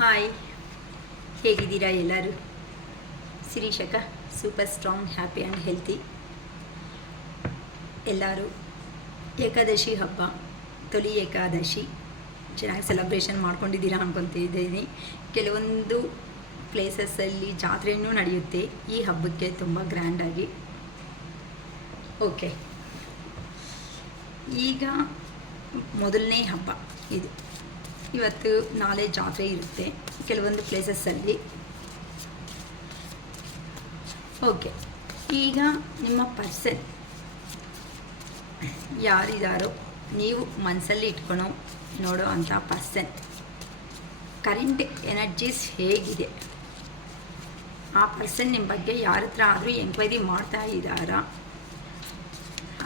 Hi, ಹೇಗಿದ್ದೀರಾ ಎಲ್ಲರೂ? ಶಿರೀಷಕ super strong, happy and healthy. ಎಲ್ಲರೂ ಏಕಾದಶಿ ಹಬ್ಬ, ತೊಲಿ ಏಕಾದಶಿ ಚೆನ್ನಾಗಿ ಸೆಲೆಬ್ರೇಷನ್ ಮಾಡ್ಕೊಂಡಿದ್ದೀರಾ ಅನ್ಕೊತಿದ್ದೀನಿ. ಕೆಲವೊಂದು ಪ್ಲೇಸಸ್ಸಲ್ಲಿ ಜಾತ್ರೆಯೂ ನಡೆಯುತ್ತೆ ಈ ಹಬ್ಬಕ್ಕೆ ತುಂಬ ಗ್ರ್ಯಾಂಡಾಗಿ. ಓಕೆ, ಈಗ ಮೊದಲನೇ ಹಬ್ಬ ಇದು. ಇವತ್ತು ನಾಳೆ ಜಾತ್ರೆ ಇರುತ್ತೆ ಕೆಲವೊಂದು ಪ್ಲೇಸಸ್ಸಲ್ಲಿ. ಓಕೆ, ಈಗ ನಿಮ್ಮ ಪರ್ಸನ್ ಯಾರಿದ್ದಾರೋ ನೀವು ಮನಸ್ಸಲ್ಲಿ ಇಟ್ಕೊಂಡು ನೋಡೋ ಅಂಥ ಪರ್ಸನ್ ಕರೆಂಟ್ ಎನರ್ಜೀಸ್ ಹೇಗಿದೆ, ಆ ಪರ್ಸನ್ ನಿಮ್ಮ ಬಗ್ಗೆ ಯಾರ ಹತ್ರ ಆದರೂ ಎಂಕ್ವೈರಿ ಮಾಡ್ತಾ ಇದ್ದಾರಾ?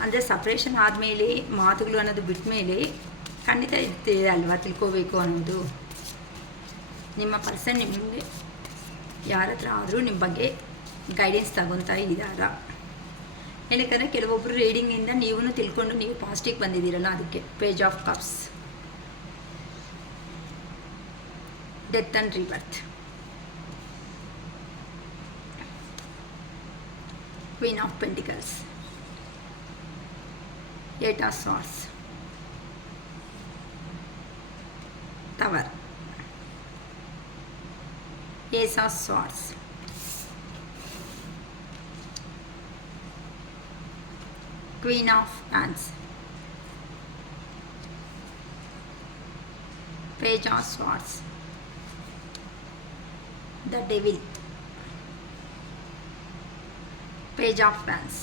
ಅಂದರೆ ಸಪ್ರೇಷನ್ ಆದಮೇಲೆ ಮಾತುಗಳು ಅನ್ನೋದು ಬಿಟ್ಟ ಮೇಲೆ ಖಂಡಿತ ಇರ್ತಿದೆ ಅಲ್ವಾ, ತಿಳ್ಕೋಬೇಕು ಅನ್ನೋದು. ನಿಮ್ಮ ಪರ್ಸನ್ ನಿಮಗೆ ಯಾರ ಹತ್ರ ಆದರೂ ನಿಮ್ಮ ಬಗ್ಗೆ ಗೈಡೆನ್ಸ್ ತಗೊತಾ ಇದ್ದಾರಾ? ಏನಕ್ಕಂದರೆ ಕೆಲವೊಬ್ಬರು ರೀಡಿಂಗಿಂದ ನೀವು ತಿಳ್ಕೊಂಡು ನೀವು ಪಾಸಿಟಿವ್ ಬಂದಿದ್ದೀರಲ್ಲ, ಅದಕ್ಕೆ. Page of cups, death and rebirth, queen of pentacles, eight of swords, tower, ace of swords, Queen of Wands, Page of Swords, the Devil, Page of Wands,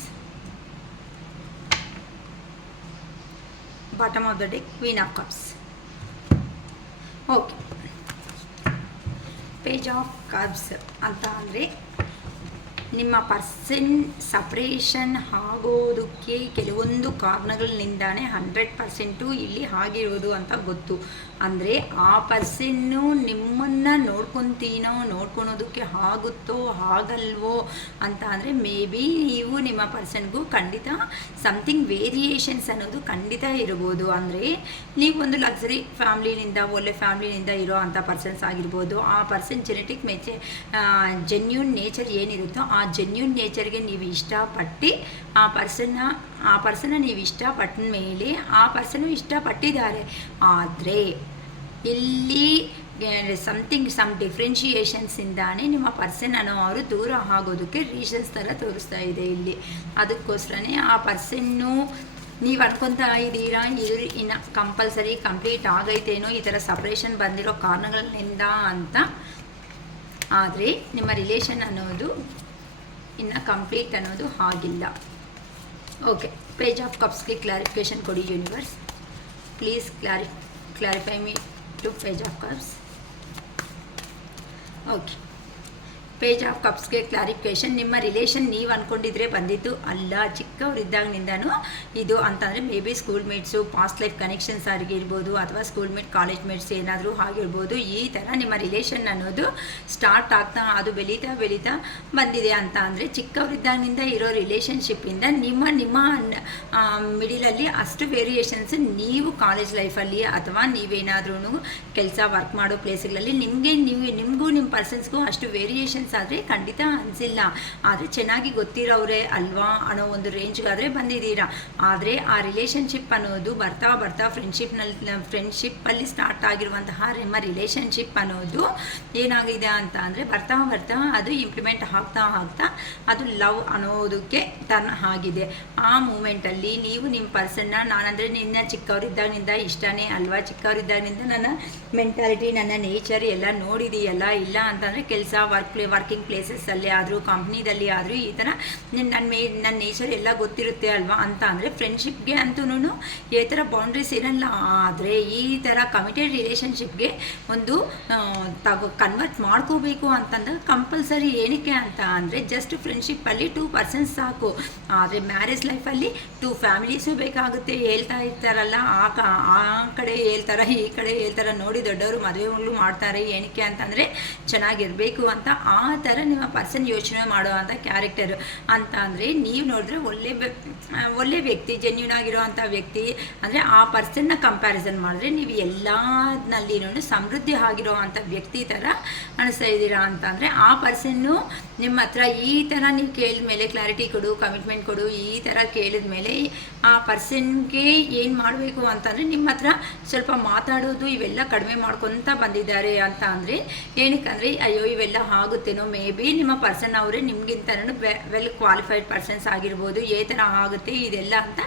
bottom of the deck, Queen of Cups. Okay, Page of Cups ಅಂತ ಅಂದರೆ ನಿಮ್ಮ person separation ಆಗೋದಕ್ಕೆ ಕೆಲವೊಂದು ಕಾರಣಗಳಿಂದಾನೇ 100% ಇಲ್ಲಿ ಆಗಿರೋದು ಅಂತ ಗೊತ್ತು. ಅಂದರೆ ಆ ಪರ್ಸನ್ನು ನಿಮ್ಮನ್ನು ನೋಡ್ಕೊಳೋದಕ್ಕೆ ಆಗುತ್ತೋ ಆಗಲ್ವೋ ಅಂತ ಅಂದರೆ ಮೇ ಬಿ ನೀವು ನಿಮ್ಮ ಪರ್ಸನ್ಗೂ ಖಂಡಿತ ಸಮಥಿಂಗ್ ವೇರಿಯೇಷನ್ಸ್ ಅನ್ನೋದು ಖಂಡಿತ ಇರ್ಬೋದು. ಅಂದರೆ ನೀವು ಒಂದು ಲಕ್ಸರಿ ಫ್ಯಾಮ್ಲಿನಿಂದ, ಒಳ್ಳೆ ಫ್ಯಾಮ್ಲಿನಿಂದ ಇರೋ ಅಂಥ ಪರ್ಸನ್ಸ್ ಆಗಿರ್ಬೋದು. ಆ ಪರ್ಸನ್ ಜೆನೆಟಿಕ್ ಜೆನ್ಯೂನ್ ನೇಚರ್ ಏನಿರುತ್ತೋ ಆ ಜೆನ್ಯೂನ್ ನೇಚರ್ಗೆ ನೀವು ಇಷ್ಟಪಟ್ಟು ಆ ಪರ್ಸನ್ನ ನೀವು ಇಷ್ಟಪಟ್ಟ ಮೇಲೆ ಆ ಪರ್ಸನ್ನು ಇಷ್ಟಪಟ್ಟಿದ್ದಾರೆ. ಆದರೆ ಇಲ್ಲಿ ಸಮ್ ಡಿಫ್ರೆನ್ಷಿಯೇಷನ್ಸಿಂದಾನೇ ನಿಮ್ಮ ಪರ್ಸನ್ ಅನ್ನೋರು ದೂರ ಆಗೋದಕ್ಕೆ ರೀಸನ್ಸ್ ಥರ ತೋರಿಸ್ತಾ ಇದೆ ಇಲ್ಲಿ. ಅದಕ್ಕೋಸ್ಕರನೇ ಆ ಪರ್ಸನ್ನು ನೀವು ಅನ್ಕೊತಾ ಇದ್ದೀರಾ ಇದು ಇನ್ನು ಕಂಪಲ್ಸರಿ ಕಂಪ್ಲೀಟ್ ಆಗೈತೇನೋ ಈ ಥರ ಸಪ್ರೇಷನ್ ಬಂದಿರೋ ಕಾರಣಗಳಿಂದ ಅಂತ. ಆದರೆ ನಿಮ್ಮ ರಿಲೇಷನ್ ಅನ್ನೋದು ಇನ್ನು ಕಂಪ್ಲೀಟ್ ಅನ್ನೋದು ಆಗಿಲ್ಲ. ಓಕೆ, ಪೇಜ್ ಆಫ್ ಕಪ್ಸ್ಗೆ ಕ್ಲಾರಿಫಿಕೇಷನ್ ಕೊಡಿ universe. Please clarify me to page of cups. Okay, page of ಕಪ್ಸ್ಗೆ ಕ್ಲಾರಿಫಿಕೇಷನ್. ನಿಮ್ಮ ರಿಲೇಷನ್ ನೀವು ಅಂದ್ಕೊಂಡಿದ್ರೆ ಬಂದಿದ್ದು ಅಲ್ಲ, ಚಿಕ್ಕವರಿದ್ದಾಗಿನಿಂದನೂ ಇದು ಅಂತಂದರೆ maybe school mates, past life connections ಆಗಿರ್ಬೋದು, ಅಥವಾ ಸ್ಕೂಲ್ ಮೇಟ್ ಕಾಲೇಜ್ ಮೇಟ್ಸ್ ಏನಾದರೂ ಆಗಿರ್ಬೋದು. ಈ ಥರ ನಿಮ್ಮ ರಿಲೇಷನ್ ಅನ್ನೋದು ಸ್ಟಾರ್ಟ್ ಆಗ್ತಾ ಅದು ಬೆಳೀತಾ ಬಂದಿದೆ ಅಂತ ಅಂದರೆ ಚಿಕ್ಕವರಿದ್ದಾಗಿನಿಂದ ಇರೋ ರಿಲೇಷನ್ಶಿಪ್ಪಿಂದ ನಿಮ್ಮ ಮಿಡಿಲಲ್ಲಿ ಅಷ್ಟು ವೇರಿಯೇಷನ್ಸ್ ನೀವು ಕಾಲೇಜ್ ಲೈಫಲ್ಲಿ ಅಥವಾ ನೀವೇನಾದ್ರೂ ಕೆಲಸ ವರ್ಕ್ ಮಾಡೋ ಪ್ಲೇಸ್ಗಳಲ್ಲಿ ನಿಮಗೂ ನಿಮ್ಮ ಪರ್ಸನ್ಸ್ಗೂ ಅಷ್ಟು ವೇರಿಯೇಷನ್ಸ್ ಆದರೆ ಖಂಡಿತ ಅನಿಸಿಲ್ಲ. ಆದರೆ ಚೆನ್ನಾಗಿ ಗೊತ್ತಿರೋರೆ ಅಲ್ವಾ ಅನ್ನೋ ಒಂದು ರೇಂಜ್ಗಾದರೆ ಬಂದಿದ್ದೀರಾ. ಆದರೆ ಆ ರಿಲೇಷನ್ಶಿಪ್ ಅನ್ನೋದು ಬರ್ತಾ ಫ್ರೆಂಡ್ಶಿಪ್ಪಲ್ಲಿ ಸ್ಟಾರ್ಟ್ ಆಗಿರುವಂತಹ ನಿಮ್ಮ ರಿಲೇಷನ್ಶಿಪ್ ಅನ್ನೋದು ಏನಾಗಿದೆ ಅಂತ ಅಂದರೆ ಬರ್ತಾ ಅದು ಇಂಪ್ಲಿಮೆಂಟ್ ಆಗ್ತಾ ಅದು ಲವ್ ಅನ್ನೋದಕ್ಕೆ ಟರ್ನ್ ಆಗಿದೆ. ಆ ಮೂಮೆಂಟಲ್ಲಿ ನೀವು ನಿಮ್ಮ ಪರ್ಸನ್ನ ನಾನಂದರೆ ನಿನ್ನ ಚಿಕ್ಕವರಿದ್ದಾಗಿನಿಂದ ಇಷ್ಟನೇ ಅಲ್ವಾ, ಚಿಕ್ಕವರಿದ್ದಾಗಿನಿಂದ ನನ್ನ ಮೆಂಟಾಲಿಟಿ, ನನ್ನ ನೇಚರ್ ಎಲ್ಲ ನೋಡಿದೆಯಲ್ಲ. ಇಲ್ಲ ಅಂತಂದರೆ ಕೆಲಸ ವರ್ಕಿಂಗ್ ಪ್ಲೇಸಸ್ಸಲ್ಲಿ ಆದರೂ ಕಂಪ್ನಿದಲ್ಲಿ ಆದರೂ ಈ ಥರ ನನ್ನ ನೇಚರ್ ಎಲ್ಲ ಗೊತ್ತಿರುತ್ತೆ ಅಲ್ವಾ ಅಂತ ಅಂದರೆ ಫ್ರೆಂಡ್ಶಿಪ್ಗೆ ಅಂತೂ ಈ ಥರ ಬೌಂಡ್ರೀಸ್ ಇರಲ್ಲ. ಆದರೆ ಈ ಥರ ಕಮಿಟೆಡ್ ರಿಲೇಷನ್ಶಿಪ್ಗೆ ಒಂದು ಕನ್ವರ್ಟ್ ಮಾಡ್ಕೋಬೇಕು ಅಂತಂದಾಗ ಕಂಪಲ್ಸರಿ ಏನಕ್ಕೆ ಅಂತ ಅಂದರೆ ಜಸ್ಟ್ ಫ್ರೆಂಡ್ಶಿಪ್ಪಲ್ಲಿ 2 ಪರ್ಸನ್ಸ್ ಸಾಕು. ಆದರೆ ಮ್ಯಾರೇಜ್ ಲೈಫಲ್ಲಿ 2 ಫ್ಯಾಮಿಲೀಸು ಬೇಕಾಗುತ್ತೆ. ಹೇಳ್ತಾ ಇರ್ತಾರಲ್ಲ, ಆ ಕಡೆ ಹೇಳ್ತಾರೆ ಈ ಕಡೆ ಹೇಳ್ತಾರೆ, ನೋಡಿ ದೊಡ್ಡವರು ಮದುವೆಗಳು ಮಾಡ್ತಾರೆ ಏನಕ್ಕೆ ಅಂತಂದರೆ ಚೆನ್ನಾಗಿರಬೇಕು ಅಂತ. ಆ ಥರ ನಿಮ್ಮ ಪರ್ಸನ್ ಯೋಚನೆ ಮಾಡೋ ಅಂಥ ಕ್ಯಾರೆಕ್ಟರು ಅಂತ ಅಂದರೆ ನೀವು ನೋಡಿದ್ರೆ ಒಳ್ಳೆ ಒಳ್ಳೆ ವ್ಯಕ್ತಿ, ಜೆನ್ಯೂನ್ ಆಗಿರೋವಂಥ ವ್ಯಕ್ತಿ ಅಂದರೆ ಆ ಪರ್ಸನ್ನ ಕಂಪ್ಯಾರಿಸನ್ ಮಾಡಿದ್ರೆ ನೀವು ಎಲ್ಲದರಲ್ಲಿನೂ ಸಮೃದ್ಧಿ ಆಗಿರೋ ಅಂಥ ವ್ಯಕ್ತಿ ಥರ ಅನಿಸ್ತಾ ಇದ್ದೀರಾ ಅಂತ ಅಂದರೆ ಆ ಪರ್ಸನ್ನು ನಿಮ್ಮ ಹತ್ರ ಈ ಥರ ನೀವು ಕೇಳಿದ ಮೇಲೆ ಕ್ಲಾರಿಟಿ ಕೊಡು, ಕಮಿಟ್ಮೆಂಟ್ ಕೊಡು, ಈ ಥರ ಕೇಳಿದ ಮೇಲೆ ಆ ಪರ್ಸನ್ಗೆ ಏನು ಮಾಡಬೇಕು ಅಂತಂದರೆ ನಿಮ್ಮ ಹತ್ರ ಸ್ವಲ್ಪ ಮಾತಾಡೋದು ಇವೆಲ್ಲ ಕಡಿಮೆ ಮಾಡ್ಕೊತ ಬಂದಿದ್ದಾರೆ ಅಂತ ಅಂದರೆ ಏನಕ್ಕಂದರೆ ಅಯ್ಯೋ ಇವೆಲ್ಲ ಆಗುತ್ತೇನೋ, ಮೇ ಬಿ ನಿಮ್ಮ ಪರ್ಸನ್ ಅವರೇ ನಿಮಗಿಂತನೂ ವೆಲ್ ಕ್ವಾಲಿಫೈಡ್ ಪರ್ಸನ್ಸ್ ಆಗಿರ್ಬೋದು, ಥರ ಆಗುತ್ತೆ ಇದೆಲ್ಲ ಅಂತ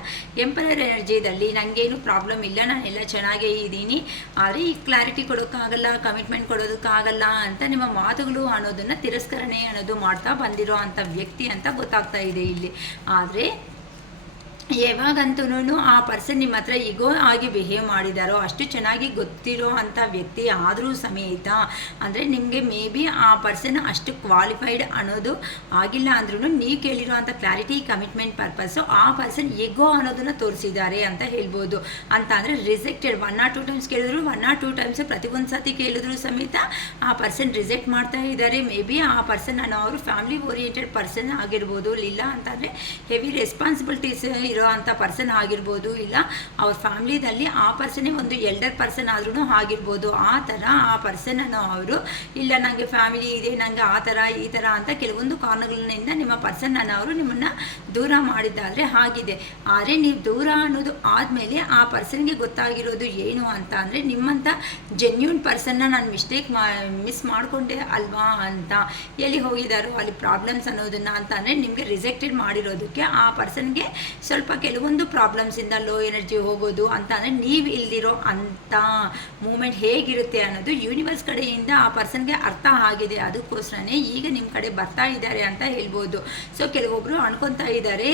ಎಂಪರರ್ ಎನರ್ಜಿದಲ್ಲಿ ನನಗೇನು ಪ್ರಾಬ್ಲಮ್ ಇಲ್ಲ, ನಾನೆಲ್ಲ ಚೆನ್ನಾಗೇ ಇದ್ದೀನಿ, ಆದರೆ ಈ ಕ್ಲಾರಿಟಿ ಕೊಡೋಕ್ಕಾಗಲ್ಲ, ಕಮಿಟ್ಮೆಂಟ್ ಕೊಡೋದಕ್ಕಾಗಲ್ಲ ಅಂತ ನಿಮ್ಮ ಮಾತುಗಳು ಅನ್ನೋದನ್ನು ತಿರಸ್ಕರಣೆ ಅನ್ನೋದು ಮಾಡ್ತಾ ಬಂದಿರೋ ಅಂಥ ವ್ಯಕ್ತಿ ಅಂತ ಗೊತ್ತಾಗ್ತಾ ಇದೆ ಇಲ್ಲಿ. ಆದರೆ ಯಾವಾಗಂತೂ ಆ ಪರ್ಸನ್ ನಿಮ್ಮ ಹತ್ರ ಈಗೋ ಆಗಿ ಬಿಹೇವ್ ಮಾಡಿದಾರೋ ಅಷ್ಟು ಚೆನ್ನಾಗಿ ಗೊತ್ತಿರೋ ಅಂಥ ವ್ಯಕ್ತಿ ಆದರೂ ಸಮೇತ ಅಂದರೆ ನಿಮಗೆ ಮೇ ಬಿ ಆ ಪರ್ಸನ್ ಅಷ್ಟು ಕ್ವಾಲಿಫೈಡ್ ಅನ್ನೋದು ಆಗಿಲ್ಲ ಅಂದ್ರೂ ನೀವು ಕೇಳಿರೋ ಅಂಥ ಕ್ಲಾರಿಟಿ ಕಮಿಟ್ಮೆಂಟ್ ಪರ್ಪಸ್ಸು ಆ ಪರ್ಸನ್ ಈಗೋ ಅನ್ನೋದನ್ನು ತೋರಿಸಿದ್ದಾರೆ ಅಂತ ಹೇಳ್ಬೋದು. ಅಂತ ಅಂದರೆ ರಿಜೆಕ್ಟೆಡ್ 1 or 2 ಟೈಮ್ಸ್ ಕೇಳಿದ್ರು 1 or 2 ಟೈಮ್ಸ್ ಪ್ರತಿಯೊಂದು ಸತಿ ಕೇಳಿದ್ರು ಸಮೇತ ಆ ಪರ್ಸನ್ ರಿಜೆಕ್ಟ್ ಮಾಡ್ತಾ ಇದ್ದಾರೆ. ಮೇ ಬಿ ಆ ಪರ್ಸನ್ ಅವರು ಫ್ಯಾಮಿಲಿ ಓರಿಯೆಂಟೆಡ್ ಪರ್ಸನ್ ಆಗಿರ್ಬೋದು, ಇಲ್ಲ ಅಂತಂದರೆ ಹೆವಿ ರೆಸ್ಪಾನ್ಸಿಬಿಲಿಟೀಸ್ ಇರೋ ಅಂಥ ಪರ್ಸನ್ ಆಗಿರ್ಬೋದು, ಇಲ್ಲ ಅವ್ರ ಫ್ಯಾಮಿಲಿದಲ್ಲಿ ಆ ಪರ್ಸನ್ನೇ ಒಂದು ಎಲ್ಡರ್ ಪರ್ಸನ್ ಆದ್ರೂ ಆಗಿರ್ಬೋದು. ಆ ಥರ ಆ ಪರ್ಸನನ್ನು ಅವರು ಇಲ್ಲ ನನಗೆ ಫ್ಯಾಮಿಲಿ ಇದೆ, ನನಗೆ ಆ ಥರ ಈ ಥರ ಅಂತ ಕೆಲವೊಂದು ಕಾರಣಗಳಿಂದ ನಿಮ್ಮ ಪರ್ಸನನ್ನು ಅವರು ನಿಮ್ಮನ್ನು ದೂರ ಮಾಡಿದ್ದಾದರೆ ಆಗಿದೆ. ಆದರೆ ನೀವು ದೂರ ಅನ್ನೋದು ಆದಮೇಲೆ ಆ ಪರ್ಸನ್ಗೆ ಗೊತ್ತಾಗಿರೋದು ಏನು ಅಂತ ಅಂದರೆ ನಿಮ್ಮಂಥ ಜೆನ್ಯೂನ್ ಪರ್ಸನ್ನ ನಾನು ಮಿಸ್ ಮಾಡಿಕೊಂಡೆ ಅಲ್ವಾ ಅಂತ, ಎಲ್ಲಿ ಹೋಗಿದ್ದಾರೋ ಅಲ್ಲಿ ಪ್ರಾಬ್ಲಮ್ಸ್ ಅನ್ನೋದನ್ನು ಅಂತ ಅಂದರೆ ನಿಮಗೆ ರಿಜೆಕ್ಟೆಡ್ ಮಾಡಿರೋದಕ್ಕೆ ಆ ಪರ್ಸನ್ಗೆ ಸ್ವಲ್ಪ ಕೆಲವೊಂದು ಪ್ರಾಬ್ಲಮ್ಸಿಂದ ಲೋ ಎನರ್ಜಿ ಹೋಗೋದು ಅಂತ ಅಂದರೆ ನೀವು ಇಲ್ದಿರೋ ಅಂಥ ಮೂಮೆಂಟ್ ಹೇಗಿರುತ್ತೆ ಅನ್ನೋದು ಯೂನಿವರ್ಸ್ ಕಡೆಯಿಂದ ಆ ಪರ್ಸನ್ಗೆ ಅರ್ಥ ಆಗಿದೆ. ಅದಕ್ಕೋಸ್ಕರನೇ ಈಗ ನಿಮ್ಮ ಕಡೆ ಬರ್ತಾ ಇದ್ದಾರೆ ಅಂತ ಹೇಳ್ಬೋದು. ಸೊ ಕೆಲವೊಬ್ಬರು ಅನ್ಕೊತಾ ಇದ್ದಾರೆ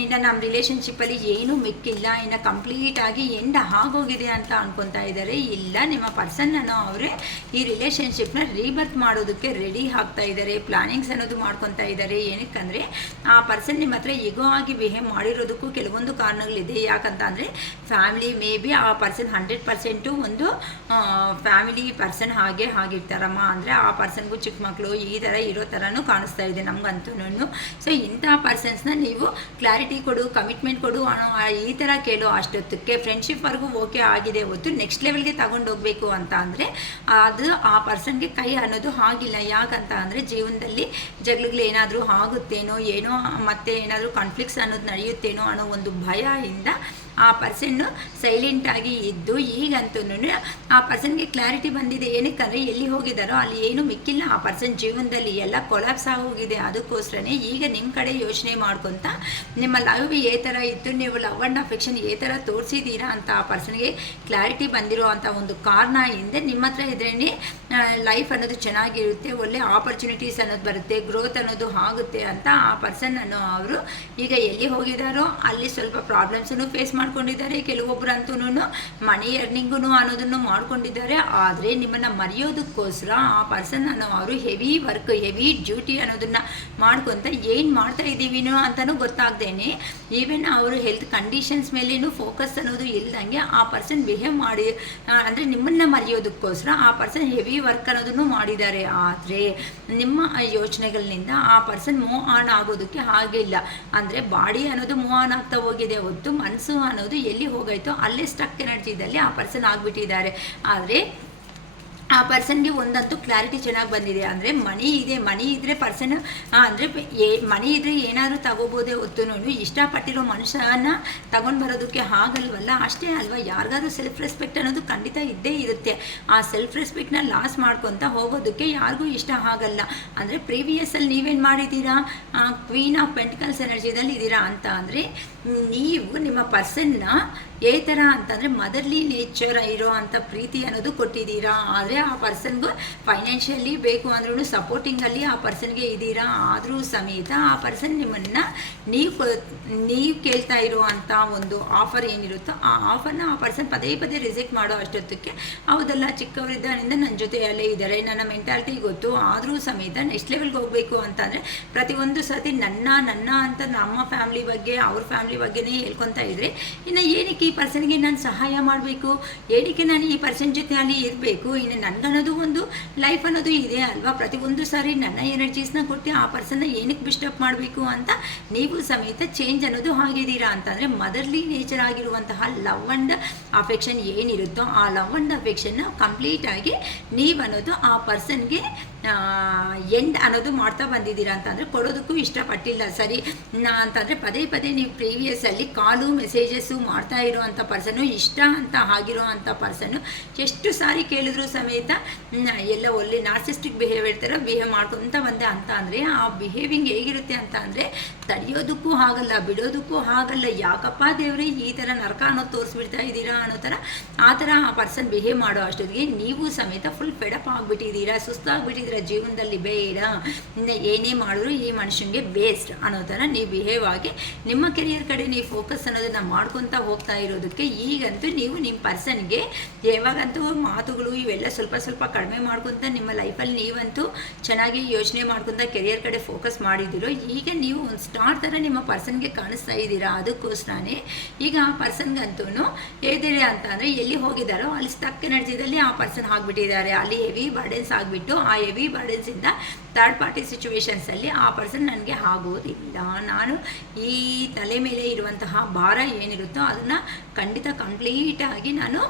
ಇನ್ನು ನಮ್ಮ ರಿಲೇಷನ್ಶಿಪ್ಪಲ್ಲಿ ಏನೂ ಮಿಕ್ಕಿಲ್ಲ, ಇನ್ನು ಕಂಪ್ಲೀಟಾಗಿ ಎಂಡ್ ಆಗೋಗಿದೆ ಅಂತ ಅನ್ಕೊತಾ ಇದ್ದಾರೆ. ಇಲ್ಲ, ನಿಮ್ಮ ಪರ್ಸನ್ನನ್ನು ಅವರೇ ಈ ರಿಲೇಷನ್ಶಿಪ್ನ ರೀಬರ್ತ್ ಮಾಡೋದಕ್ಕೆ ರೆಡಿ ಆಗ್ತಾ ಇದ್ದಾರೆ, ಪ್ಲಾನಿಂಗ್ಸ್ ಅನ್ನೋದು ಮಾಡ್ಕೊತಾ ಇದ್ದಾರೆ. ಏನಕ್ಕಂದರೆ ಆ ಪರ್ಸನ್ ನಿಮ್ಮ ಹತ್ರ ಈಗೋ ಆಗಿ ಬಿಹೇವ್ ಮಾಡಿರೋದಕ್ಕೂ ಕೆಲವೊಂದು ಕಾರಣಗಳಿದೆ. ಯಾಕಂತ ಅಂದರೆ ಫ್ಯಾಮಿಲಿ ಮೇ ಬಿ ಆ ಪರ್ಸನ್ 100% ಒಂದು ಫ್ಯಾಮಿಲಿ ಪರ್ಸನ್ ಹಾಗೆ ಆಗಿರ್ತಾರಮ್ಮ. ಅಂದರೆ ಆ ಪರ್ಸನ್ಗೂ ಚಿಕ್ಕ ಮಕ್ಕಳು ಈ ಥರ ಇರೋ ಥರನೂ ಕಾಣಿಸ್ತಾ ಇದೆ ನಮಗಂತೂ. ಸೊ ಇಂಥ ಪರ್ಸನ್ಸ್ನ ನೀವು ಕ್ಲಾರಿಟಿ ಕೊಡು, ಕಮಿಟ್ಮೆಂಟ್ ಕೊಡು ಈ ಥರ ಕೇಳೋ ಅಷ್ಟೊತ್ತಕ್ಕೆ ಫ್ರೆಂಡ್ಶಿಪ್ವರೆಗೂ ಓಕೆ ಆಗಿದೆ ಹೊತ್ತು ನೆಕ್ಸ್ಟ್ ಲೆವೆಲ್ಗೆ ತಗೊಂಡೋಗ್ಬೇಕು ಅಂತ ಅಂದರೆ ಅದು ಆ ಪರ್ಸನ್ಗೆ ಕೈ ಅನ್ನೋದು ಆಗಿಲ್ಲ. ಯಾಕಂತ ಅಂದರೆ ಜೀವನದಲ್ಲಿ ಜಗಳಗಳು ಏನಾದರೂ ಆಗುತ್ತೇನೋ ಏನೋ, ಮತ್ತೆ ಏನಾದರೂ ಕಾನ್ಫ್ಲಿಕ್ಟ್ಸ್ ಅನ್ನೋದು ನಡೆಯುತ್ತೇನೋ ಅನ್ನೋ ಒಂದು ಭಯದಿಂದ ಆ ಪರ್ಸನ್ನು ಸೈಲೆಂಟಾಗಿ ಇದ್ದು ಈಗಂತೂ ಆ ಪರ್ಸನ್ಗೆ ಕ್ಲಾರಿಟಿ ಬಂದಿದೆ. ಏನಕ್ಕಂದರೆ ಎಲ್ಲಿ ಹೋಗಿದ್ದಾರೋ ಅಲ್ಲಿ ಏನೂ ಮಿಕ್ಕಿಲ್ಲ, ಆ ಪರ್ಸನ್ ಜೀವನದಲ್ಲಿ ಎಲ್ಲ ಕೊಲಾಪ್ಸ್ ಆಗೋಗಿದೆ. ಅದಕ್ಕೋಸ್ಕರನೇ ಈಗ ನಿಮ್ಮ ಕಡೆ ಯೋಚನೆ ಮಾಡ್ಕೊತ ನಿಮ್ಮ ಲವ್ ಥರ ಇತ್ತು, ನೀವು ಲವ್ ಆ್ಯಂಡ್ ಅಫೆಕ್ಷನ್ ಥರ ತೋರಿಸಿದ್ದೀರಾ ಅಂತ ಆ ಪರ್ಸನ್ಗೆ ಕ್ಲಾರಿಟಿ ಬಂದಿರೋ ಅಂಥ ಒಂದು ಕಾರಣ ಹಿಂದೆ ನಿಮ್ಮ ಹತ್ರ ಇದ್ರೇ ಲೈಫ್ ಅನ್ನೋದು ಚೆನ್ನಾಗಿರುತ್ತೆ, ಒಳ್ಳೆ ಆಪರ್ಚುನಿಟೀಸ್ ಅನ್ನೋದು ಬರುತ್ತೆ, ಗ್ರೋತ್ ಅನ್ನೋದು ಆಗುತ್ತೆ ಅಂತ ಆ ಪರ್ಸನ್ನನ್ನು ಅವರು ಈಗ ಎಲ್ಲಿ ಹೋಗಿದ್ದಾರೋ ಅಲ್ಲಿ ಸ್ವಲ್ಪ ಪ್ರಾಬ್ಲಮ್ಸನ್ನು ಫೇಸ್ ಮಾಡ್ಕೊಂಡಿದ್ದಾರೆ. ಕೆಲವೊಬ್ಬರಂತೂ ಮನಿ ಎರ್ನಿಂಗು ಅನ್ನೋದನ್ನು ಮಾಡ್ಕೊಂಡಿದ್ದಾರೆ. ಆದರೆ ನಿಮ್ಮನ್ನು ಮರೆಯೋದಕ್ಕೋಸ್ಕರ ಆ ಪರ್ಸನ್ನನ್ನು ಅವರು ಹೆವಿ ವರ್ಕ್, ಹೆವಿ ಡ್ಯೂಟಿ ಅನ್ನೋದನ್ನು ಮಾಡ್ಕೊತ ಏನು ಮಾಡ್ತಾ ಇದ್ದೀವಿನೋ ಅಂತಲೂ ಗೊತ್ತಾಗ್ದೇನೆ, ಈವನ್ ಅವರು ಹೆಲ್ತ್ ಕಂಡೀಷನ್ಸ್ ಮೇಲೇನು ಫೋಕಸ್ ಅನ್ನೋದು ಇಲ್ದಂಗೆ ಆ ಪರ್ಸನ್ ಬಿಹೇವ್ ಮಾಡಿ ಅಂದರೆ ನಿಮ್ಮನ್ನು ಮರೆಯೋದಕ್ಕೋಸ್ಕರ ಆ ಪರ್ಸನ್ ಹೆವಿ ವರ್ಕ್ ಅನ್ನೋದನ್ನು ಮಾಡಿದ್ದಾರೆ. ಆದರೆ ನಿಮ್ಮ ಯೋಚನೆಗಳಿಂದ ಆ ಪರ್ಸನ್ ಮೂವ್ ಆನ್ ಆಗೋದಕ್ಕೆ ಆಗಿಲ್ಲ. ಅಂದರೆ ಬಾಡಿ ಅನ್ನೋದು ಮೂವ್ ಆನ್ ಆಗ್ತಾ ಹೋಗಿದೆ ಹೊತ್ತು ಮನಸ್ಸು ಅನ್ನೋದು ಎಲ್ಲಿ ಹೋಗಾಯ್ತೋ ಅಲ್ಲೇ ಸ್ಟಕ್ ಎನರ್ಜಿದಲ್ಲಿ ಆ ಪರ್ಸನ್ ಆಗಿಬಿಟ್ಟಿದ್ದಾರೆ. ಆದರೆ ಆ ಪರ್ಸನ್ಗೆ ಒಂದಂತೂ ಕ್ಲಾರಿಟಿ ಚೆನ್ನಾಗಿ ಬಂದಿದೆ. ಅಂದರೆ ಮನಿ ಇದೆ, ಮನಿ ಇದ್ದರೆ ಪರ್ಸನ್ ಅಂದರೆ ಮನಿ ಇದ್ದರೆ ಏನಾದರೂ ತಗೋಬೋದೇ ಹೊತ್ತು ಇಷ್ಟಪಟ್ಟಿರೋ ಮನುಷ್ಯನ ತಗೊಂಡು ಬರೋದಕ್ಕೆ ಆಗಲ್ವಲ್ಲ. ಅಷ್ಟೇ ಅಲ್ವಾ, ಯಾರಿಗಾದ್ರೂ ಸೆಲ್ಫ್ ರೆಸ್ಪೆಕ್ಟ್ ಅನ್ನೋದು ಖಂಡಿತ ಇದ್ದೇ ಇರುತ್ತೆ. ಆ ಸೆಲ್ಫ್ ರೆಸ್ಪೆಕ್ಟ್ನ ಲಾಸ್ ಮಾಡ್ಕೊತ ಹೋಗೋದಕ್ಕೆ ಯಾರಿಗೂ ಇಷ್ಟ ಆಗಲ್ಲ. ಅಂದರೆ ಪ್ರೀವಿಯಸ್ಸಲ್ಲಿ ನೀವೇನು ಮಾಡಿದ್ದೀರಾ, ಕ್ವೀನ್ ಆಫ್ ಪೆಂಟಿಕಲ್ಸ್ ಎನರ್ಜಿದಲ್ಲಿ ಇದ್ದೀರಾ ಅಂತ ಅಂದರೆ ನೀವು ನಿಮ್ಮ ಪರ್ಸನ್ನ ಥರ ಅಂತಂದರೆ ಮದರ್ಲಿ ನೇಚರ್ ಇರೋ ಅಂಥ ಪ್ರೀತಿ ಅನ್ನೋದು ಕೊಟ್ಟಿದ್ದೀರಾ. ಆದರೆ ಆ ಪರ್ಸನ್ಗೂ ಫೈನಾನ್ಷಿಯಲಿ ಬೇಕು ಅಂದ್ರೂ ಸಪೋರ್ಟಿಂಗಲ್ಲಿ ಆ ಪರ್ಸನ್ಗೆ ಇದ್ದೀರಾ. ಆದರೂ ಸಮೇತ ಆ ಪರ್ಸನ್ ನಿಮ್ಮನ್ನು ನೀವು ಕೇಳ್ತಾ ಇರೋ ಅಂಥ ಒಂದು ಆಫರ್ ಏನಿರುತ್ತೋ ಆ ಆಫರ್ನ ಆ ಪರ್ಸನ್ ಪದೇ ಪದೇ ರಿಜೆಕ್ಟ್ ಮಾಡೋ ಅಷ್ಟೊತ್ತಕ್ಕೆ ಹೌದಲ್ಲ ಚಿಕ್ಕವರಿದ್ದಾನಿಂದ ನನ್ನ ಜೊತೆಯಲ್ಲೇ ಇದ್ದಾರೆ, ನನ್ನ ಮೆಂಟಾಲಿಟಿ ಗೊತ್ತು, ಆದರೂ ಸಮೇತ ನೆಕ್ಸ್ಟ್ ಲೆವೆಲ್ಗೆ ಹೋಗಬೇಕು ಅಂತಂದರೆ ಪ್ರತಿಯೊಂದು ಸರ್ತಿ ನನ್ನ ಅಂತ ನಮ್ಮ ಫ್ಯಾಮಿಲಿ ಬಗ್ಗೆ ಅವ್ರ ಫ್ಯಾಮಿಲಿ ಬಗ್ಗೆನೇ ಹೇಳ್ಕೊತಾ ಇದ್ರೆ ಇನ್ನು ಏನಕ್ಕೆ ಈ ಪರ್ಸನ್ಗೆ ನಾನು ಸಹಾಯ ಮಾಡಬೇಕು, ಏನಕ್ಕೆ ನಾನು ಈ ಪರ್ಸನ್ ಜೊತೆ ಅಲ್ಲಿ ಇರಬೇಕು, ಇನ್ನು ನನಗನ್ನೋದು ಒಂದು ಲೈಫ್ ಅನ್ನೋದು ಇದೆ ಅಲ್ವಾ. ಪ್ರತಿಯೊಂದು ಸಾರಿ ನನ್ನ ಎನರ್ಜೀಸ್ನ ಕೊಟ್ಟು ಆ ಪರ್ಸನ್ನ ಏನಕ್ಕೆ ಡಿಸ್ಟರ್ಬ್ ಮಾಡಬೇಕು ಅಂತ ನೀವು ಸಮೇತ ಚೇಂಜ್ ಅನ್ನೋದು ಆಗಿದ್ದೀರಾ ಅಂತಂದರೆ ಮದರ್ಲಿ ನೇಚರ್ ಆಗಿರುವಂತಹ ಲವ್ ಆ್ಯಂಡ್ ಅಫೆಕ್ಷನ್ ಏನಿರುತ್ತೋ ಆ ಲವ್ ಆ್ಯಂಡ್ ಅಫೆಕ್ಷನ್ನ ಕಂಪ್ಲೀಟಾಗಿ ನೀವು ಅನ್ನೋದು ಆ ಪರ್ಸನ್ಗೆ ಎಂಡ್ ಅನ್ನೋದು ಮಾಡ್ತಾ ಬಂದಿದ್ದೀರಾ ಅಂತಂದರೆ ಕೊಡೋದಕ್ಕೂ ಇಷ್ಟಪಟ್ಟಿಲ್ಲ ಸರಿ ಅಂತಂದರೆ ಪದೇ ಪದೇ ನೀವು ಪ್ರೀವಿಯಸ್ಸಲ್ಲಿ ಕಾಲು ಮೆಸೇಜಸ್ಸು ಮಾಡ್ತಾ ಇರೋವಂಥ ಪರ್ಸನ್ನು ಇಷ್ಟ ಅಂತ ಆಗಿರೋ ಅಂಥ ಪರ್ಸನ್ನು ಎಷ್ಟು ಸಾರಿ ಕೇಳಿದ್ರು ಸಮೇತ ಎಲ್ಲ ಒಳ್ಳೆ ನಾರ್ಸಿಸ್ಟಿಕ್ ಬಿಹೇವಿಯರ್ ಥರ ಬಿಹೇವ್ ಮಾಡ್ಕೊತ ಬಂದೆ ಅಂತ ಅಂದರೆ ಆ ಬಿಹೇವಿಂಗ್ ಹೇಗಿರುತ್ತೆ ಅಂತ ಅಂದರೆ ತಡೆಯೋದಕ್ಕೂ ಆಗಲ್ಲ, ಬಿಡೋದಕ್ಕೂ ಆಗಲ್ಲ. ಯಾಕಪ್ಪ ದೇವರೇ ಈ ಥರ ನರಕ ಅನ್ನೋದು ತೋರಿಸ್ಬಿಡ್ತಾ ಇದ್ದೀರಾ ಅನ್ನೋ ಥರ ಆ ಥರ ಆ ಪರ್ಸನ್ ಬಿಹೇವ್ ಮಾಡೋ ಅಷ್ಟೊತ್ತಿಗೆ ನೀವು ಸಮೇತ ಫುಲ್ ಫೆಡಪ್ ಆಗಿಬಿಟ್ಟಿದ್ದೀರಾ, ಸುಸ್ತಾಗ್ಬಿಟ್ಟಿದ್ದೀರಾ, ಜೀವನದಲ್ಲಿ ಬೇಡ, ಏನೇ ಮಾಡಿದ್ರು ಈ ಮನುಷ್ಯನಿಗೆ ವೇಸ್ಟ್ ಅನ್ನೋ ಥರ ನೀವು ಬಿಹೇವ್ ಆಗಿ ನಿಮ್ಮ ಕೆರಿಯರ್ ಕಡೆ ನೀವು ಫೋಕಸ್ ಅನ್ನೋದನ್ನು ಮಾಡ್ಕೊತಾ ಹೋಗ್ತಾ ಇರೋದಕ್ಕೆ ಈಗಂತೂ ನೀವು ನಿಮ್ಮ ಪರ್ಸನ್ಗೆ ಯಾವಾಗಂತೂ ಮಾತುಗಳು ಇವೆಲ್ಲ ಸ್ವಲ್ಪ ಸ್ವಲ್ಪ ಕಡಿಮೆ ಮಾಡ್ಕೊತ ನಿಮ್ಮ ಲೈಫಲ್ಲಿ ನೀವಂತೂ ಚೆನ್ನಾಗಿ ಯೋಚನೆ ಮಾಡ್ಕೊತ ಕೆರಿಯರ್ ಕಡೆ ಫೋಕಸ್ ಮಾಡಿದ್ದೀರೋ ಈಗ ನೀವು ಒಂದು ಸ್ಟಾರ್ ಥರ ನಿಮ್ಮ ಪರ್ಸನ್ಗೆ ಕಾಣಿಸ್ತಾ ಇದ್ದೀರಾ. ಅದಕ್ಕೋಸ್ಕರನೇ ಈಗ ಆ ಪರ್ಸನ್ಗಂತೂ ಹೇಗಿದೆ ಅಂತ ಅಂದರೆ ಎಲ್ಲಿ ಹೋಗಿದ್ದಾರೋ ಅಲ್ಲಿ ಸ್ಟಕ್ ಎನರ್ಜಿದಲ್ಲಿ ಆ ಪರ್ಸನ್ ಆಗಿಬಿಟ್ಟಿದ್ದಾರೆ. ಅಲ್ಲಿ ಹೆವಿ ಬರ್ಡೆನ್ಸ್ ಆಗಿಬಿಟ್ಟು ಆ ಹೆವಿ ಬರ್ಡೆನ್ಸಿಂದ ಥರ್ಡ್ ಪಾರ್ಟಿ ಸಿಚುವೇಶನ್ಸಲ್ಲಿ ಆ ಪರ್ಸನ್ ನನಗೆ ಆಗೋದಿಲ್ಲ, ನಾನು ಈ ತಲೆ ಮೇಲೆ ಇರುವಂತಹ ಭಾರ ಏನಿರುತ್ತೋ ಅದನ್ನು ಖಂಡಿತ ಕಂಪ್ಲೀಟಾಗಿ ನಾನು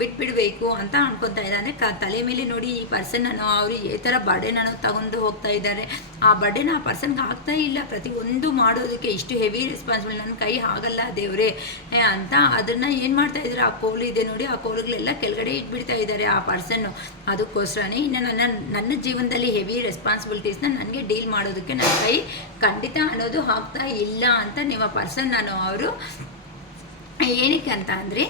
ಬಿಟ್ಬಿಡಬೇಕು ಅಂತ ಅನ್ಕೊತಾ ಇದ್ದಾನೆ. ತಲೆ ಮೇಲೆ ನೋಡಿ ಈ ಪರ್ಸನ್ ಅವರು ಈ ಥರ ಬರ್ಡೇನ ತಗೊಂಡು ಹೋಗ್ತಾ ಇದ್ದಾರೆ. ಆ ಬರ್ಡೇನ ಆ ಪರ್ಸನ್ಗೆ ಆಗ್ತಾ ಇಲ್ಲ, ಪ್ರತಿಯೊಂದು ಮಾಡೋದಕ್ಕೆ ಇಷ್ಟು ಹೆವಿ ರೆಸ್ಪಾನ್ಸಿಬಲ್ ನನ್ನ ಕೈ ಆಗಲ್ಲ ದೇವರೇ ಅಂತ ಅದನ್ನು ಏನು ಮಾಡ್ತಾ ಇದ್ದಾರೆ, ಆ ಕೋಲು ಇದೆ ನೋಡಿ ಆ ಕೋಲುಗಳೆಲ್ಲ ಕೆಳಗಡೆ ಇಟ್ಬಿಡ್ತಾ ಇದ್ದಾರೆ ಆ ಪರ್ಸನ್ನು. ಅದಕ್ಕೋಸ್ಕರನೇ ಇನ್ನು ನನ್ನ ಜೀವನದಲ್ಲಿ ಹೆವಿ ರೆಸ್ಪಾನ್ಸಿಬಿಲಿಟೀಸ್ನ ನನಗೆ ಡೀಲ್ ಮಾಡೋದಕ್ಕೆ ನನ್ನ ಕೈ ಖಂಡಿತ ಅನ್ನೋದು ಆಗ್ತಾ ಇಲ್ಲ ಅಂತ ನಿಮ್ಮ ಪರ್ಸನ್ ಅವರು ಏನಕ್ಕೆ ಅಂತ ಅಂದರೆ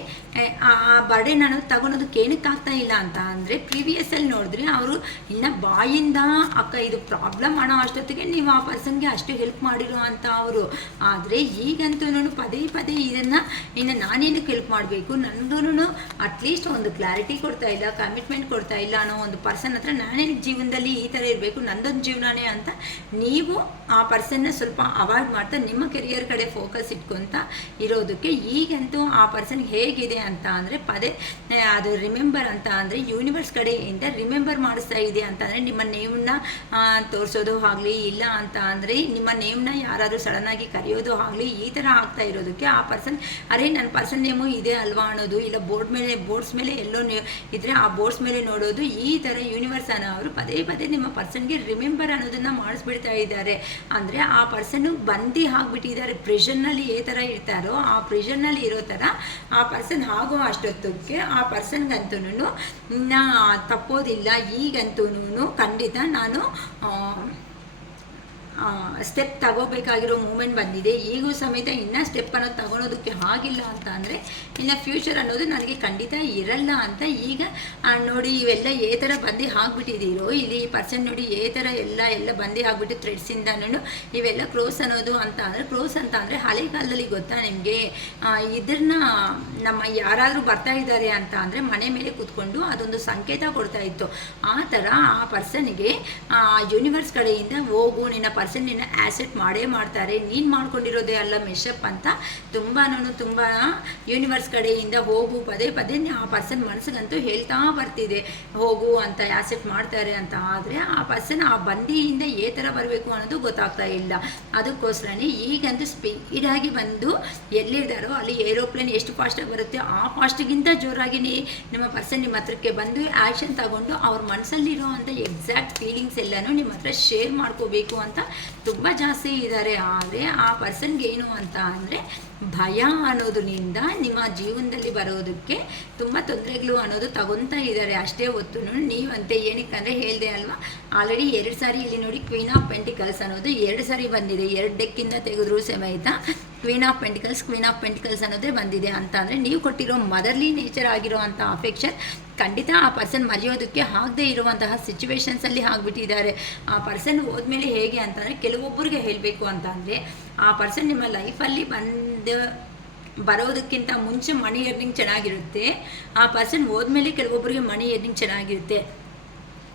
ಆ ಬರ್ಡೇ ನಾನು ತಗೊಳೋದಕ್ಕೆ ಏನಕ್ಕೆ ಆಗ್ತಾ ಇಲ್ಲ ಅಂತ ಅಂದರೆ ಪ್ರೀವಿಯಸ್ಸಲ್ಲಿ ನೋಡಿದ್ರೆ ಅವರು ಇನ್ನು ಬಾಯಿಂದ ಅಕ್ಕ ಇದು ಪ್ರಾಬ್ಲಮ್ ಅನ್ನೋ ಅಷ್ಟೊತ್ತಿಗೆ ನೀವು ಆ ಪರ್ಸನ್ಗೆ ಅಷ್ಟು ಹೆಲ್ಪ್ ಮಾಡಿರೋ ಅಂತ ಅವರು. ಆದರೆ ಈಗಂತೂ ಪದೇ ಪದೇ ಇದನ್ನು ಇನ್ನು ನಾನೇನಕ್ಕೆ ಹೆಲ್ಪ್ ಮಾಡಬೇಕು, ನನಗೂ ಅಟ್ಲೀಸ್ಟ್ ಒಂದು ಕ್ಲಾರಿಟಿ ಕೊಡ್ತಾ ಇಲ್ಲ, ಕಮಿಟ್ಮೆಂಟ್ ಕೊಡ್ತಾ ಇಲ್ಲ ಅನ್ನೋ ಒಂದು ಪರ್ಸನ್ ಹತ್ರ ನಾನೇನಕ್ಕೆ ಜೀವನದಲ್ಲಿ ಈ ಥರ ಇರಬೇಕು, ನಂದೊಂದು ಜೀವನನೇ ಅಂತ ನೀವು ಆ ಪರ್ಸನ್ನ ಸ್ವಲ್ಪ ಅವಾಯ್ಡ್ ಮಾಡ್ತಾ ನಿಮ್ಮ ಕೆರಿಯರ್ ಕಡೆ ಫೋಕಸ್ ಇಟ್ಕೊತ ಇರೋದಕ್ಕೆ ಈಗಂತೂ ಆ ಪರ್ಸನ್ಗೆ ಹೇಗಿದೆ ಅಂತ ಅಂದರೆ ಪದೇ ಅದು ರಿಮೆಂಬರ್ ಅಂತ ಅಂದರೆ ಯೂನಿವರ್ಸ್ ಕಡೆಯಿಂದ ರಿಮೆಂಬರ್ ಮಾಡಿಸ್ತಾ ಇದೆ ಅಂತ ಅಂದರೆ ನಿಮ್ಮ ನೇಮ್ನ ತೋರಿಸೋದು ಆಗಲಿ ಇಲ್ಲ ಅಂತ ಅಂದರೆ ನಿಮ್ಮ ನೇಮ್ನ ಯಾರಾದರೂ ಸಡನ್ನಾಗಿ ಕರೆಯೋದು ಆಗಲಿ ಈ ಥರ ಆಗ್ತಾ ಇರೋದಕ್ಕೆ ಆ ಪರ್ಸನ್ ಅರೆ ನನ್ನ ಪರ್ಸನ್ ನೇಮು ಇದೆ ಅಲ್ವಾ ಅನ್ನೋದು, ಇಲ್ಲ ಬೋರ್ಡ್ಸ್ ಮೇಲೆ ಎಲ್ಲೋ ಇದ್ದರೆ ಆ ಬೋರ್ಡ್ಸ್ ಮೇಲೆ ನೋಡೋದು, ಈ ಥರ ಯೂನಿವರ್ಸ್ ಅವರು ಪದೇ ಪದೇ ನಿಮ್ಮ ಪರ್ಸನ್ಗೆ ರಿಮೆಂಬರ್ ಅನ್ನೋದನ್ನು ಮಾಡಿಸ್ಬಿಡ್ತಾ ಇದ್ದಾರೆ. ಅಂದರೆ ಆ ಪರ್ಸನ್ನು ಬಂದಿ ಆಗಿಬಿಟ್ಟಿದ್ದಾರೆ, ಪ್ರಿಷನ್ನಲ್ಲಿ ಯಾವ ಥರ ಇರ್ತಾರೋ ಆ ಪ್ರಿಷನ್ನಲ್ಲಿ ಇರೋ ಥರ ಆ ಪರ್ಸನ್ ಆಗೋ ಅಷ್ಟೊತ್ತಿಗೆ ಆ ಪರ್ಸನ್ಗಂತೂ ತಪ್ಪೋದಿಲ್ಲ. ಈಗಂತೂ ಖಂಡಿತ ನಾನು ಸ್ಟೆಪ್ ತಗೋಬೇಕಾಗಿರೋ ಮೂಮೆಂಟ್ ಬಂದಿದೆ. ಈಗೂ ಸಮೇತ ಇನ್ನೂ ಸ್ಟೆಪ್ ಅನ್ನೋದು ತಗೊಳೋದಕ್ಕೆ ಆಗಿಲ್ಲ ಅಂತ ಅಂದರೆ ಇನ್ನು ಫ್ಯೂಚರ್ ಅನ್ನೋದು ನನಗೆ ಖಂಡಿತ ಇರಲ್ಲ ಅಂತ ಈಗ ನೋಡಿ ಇವೆಲ್ಲ ಏ ಥರ ಬಂದು ಆಗಿಬಿಟ್ಟಿದ್ದೀರೋ ಇಲ್ಲಿ ಈ ಪರ್ಸನ್ ನೋಡಿ ಏ ಥರ ಎಲ್ಲ ಬಂದು ಆಗಿಬಿಟ್ಟು ಥ್ರೆಡ್ಸಿಂದನೂ ಇವೆಲ್ಲ ಕ್ರೋಸ್ ಅನ್ನೋದು ಅಂತ ಅಂದರೆ ಕ್ರೋಸ್ ಅಂತ ಅಂದರೆ ಹಳೆ ಕಾಲದಲ್ಲಿ ಗೊತ್ತಾ ನಿಮಗೆ ಇದನ್ನ ನಮ್ಮ ಯಾರಾದರೂ ಬರ್ತಾ ಇದ್ದಾರೆ ಅಂತ ಅಂದರೆ ಮನೆ ಮೇಲೆ ಕೂತ್ಕೊಂಡು ಅದೊಂದು ಸಂಕೇತ ಕೊಡ್ತಾ ಇತ್ತು. ಆ ಥರ ಆ ಪರ್ಸನ್ಗೆ ಯೂನಿವರ್ಸ್ ಕಡೆಯಿಂದ ಹೋಗು ನಿನ್ನ ಪರ್ಸನ್ ನಿನ್ನ ಆ್ಯಸೆಟ್ ಮಾಡೇ ಮಾಡ್ತಾರೆ, ನೀನು ಮಾಡ್ಕೊಂಡಿರೋದೇ ಅಲ್ಲ ಮೆಶಪ್ ಅಂತ ತುಂಬ ಯೂನಿವರ್ಸ್ ಕಡೆಯಿಂದ ಹೋಗು ಪದೇ ಪದೇ ಆ ಪರ್ಸನ್ ಮನಸ್ಸಿಗಂತೂ ಹೇಳ್ತಾ ಬರ್ತಿದೆ ಹೋಗು ಅಂತ ಆ್ಯಸೆಟ್ ಮಾಡ್ತಾರೆ ಅಂತ. ಆದರೆ ಆ ಪರ್ಸನ್ ಆ ಬಂದಿಯಿಂದ ಏ ಥರ ಬರಬೇಕು ಅನ್ನೋದು ಗೊತ್ತಾಗ್ತಾ ಇಲ್ಲ. ಅದಕ್ಕೋಸ್ಕರನೇ ಈಗಂತೂ ಸ್ಪೀಡಾಗಿ ಬಂದು ಎಲ್ಲಿದ್ದಾರೋ ಅಲ್ಲಿ ಏರೋಪ್ಲೇನ್ ಎಷ್ಟು ಫಾಸ್ಟಾಗಿ ಬರುತ್ತೆ ಆ ಫಾಸ್ಟಿಗಿಂತ ಜೋರಾಗಿ ನಿಮ್ಮ ಪರ್ಸನ್ ನಿಮ್ಮ ಹತ್ರಕ್ಕೆ ಬಂದು ಆ್ಯಕ್ಷನ್ ತಗೊಂಡು ಅವ್ರ ಮನಸ್ಸಲ್ಲಿರೋ ಅಂಥ ಎಕ್ಸಾಕ್ಟ್ ಫೀಲಿಂಗ್ಸ್ ಎಲ್ಲನೂ ನಿಮ್ಮ ಹತ್ರ ಶೇರ್ ಮಾಡ್ಕೋಬೇಕು ಅಂತ ತುಂಬ ಜಾಸ್ತಿ ಇದ್ದಾರೆ. ಆದರೆ ಆ ಪರ್ಸನ್ಗೆ ಏನು ಅಂತ ಅಂದರೆ ಭಯ ಅನ್ನೋದ್ರಿಂದ ನಿಮ್ಮ ಜೀವನದಲ್ಲಿ ಬರೋದಕ್ಕೆ ತುಂಬ ತೊಂದರೆಗಳು ಅನ್ನೋದು ತಗೊತಾ ಇದ್ದಾರೆ. ಅಷ್ಟೇ ಹೊತ್ತು ನೀವಂತೆ ಏನಕ್ಕೆ ಅಂದರೆ ಹೇಳಿದೆ ಅಲ್ವಾ ಆಲ್ರೆಡಿ 2 ಸಾರಿ ಇಲ್ಲಿ ನೋಡಿ ಕ್ವೀನ್ ಆಫ್ ಪೆಂಟಿಕಲ್ಸ್ ಅನ್ನೋದು 2 ಸಾರಿ ಬಂದಿದೆ. 2 ಡೆಕ್ಕಿಂದ ತೆಗೆದ್ರು ಸಮೇತ ಕ್ವೀನ್ ಆಫ್ ಪೆಂಟಿಕಲ್ಸ್ ಅನ್ನೋದೇ ಬಂದಿದೆ ಅಂತ ಅಂದರೆ ನೀವು ಕೊಟ್ಟಿರೋ ಮದರ್ಲಿ ನೇಚರ್ ಆಗಿರೋ ಅಂಥ ಅಫೆಕ್ಷನ್ ಖಂಡಿತ ಆ ಪರ್ಸನ್ ಮರೆಯೋದಕ್ಕೆ ಆಗದೆ ಇರುವಂತಹ ಸಿಚುವೇಶನ್ಸಲ್ಲಿ ಆಗಿಬಿಟ್ಟಿದ್ದಾರೆ. ಆ ಪರ್ಸನ್ ಹೋದ್ಮೇಲೆ ಹೇಗೆ ಅಂತಂದರೆ ಕೆಲವೊಬ್ಬರಿಗೆ ಹೇಳಬೇಕು ಅಂತ ಅಂದರೆ ಆ ಪರ್ಸನ್ ನಿಮ್ಮ ಲೈಫಲ್ಲಿ ಬರೋದಕ್ಕಿಂತ ಮುಂಚೆ ಮನಿ ಎರ್ನಿಂಗ್ ಚೆನ್ನಾಗಿರುತ್ತೆ, ಆ ಪರ್ಸನ್ ಹೋದ್ಮೇಲೆ ಕೆಲವೊಬ್ಬರಿಗೆ ಮನಿ ಎರ್ನಿಂಗ್ ಚೆನ್ನಾಗಿರುತ್ತೆ.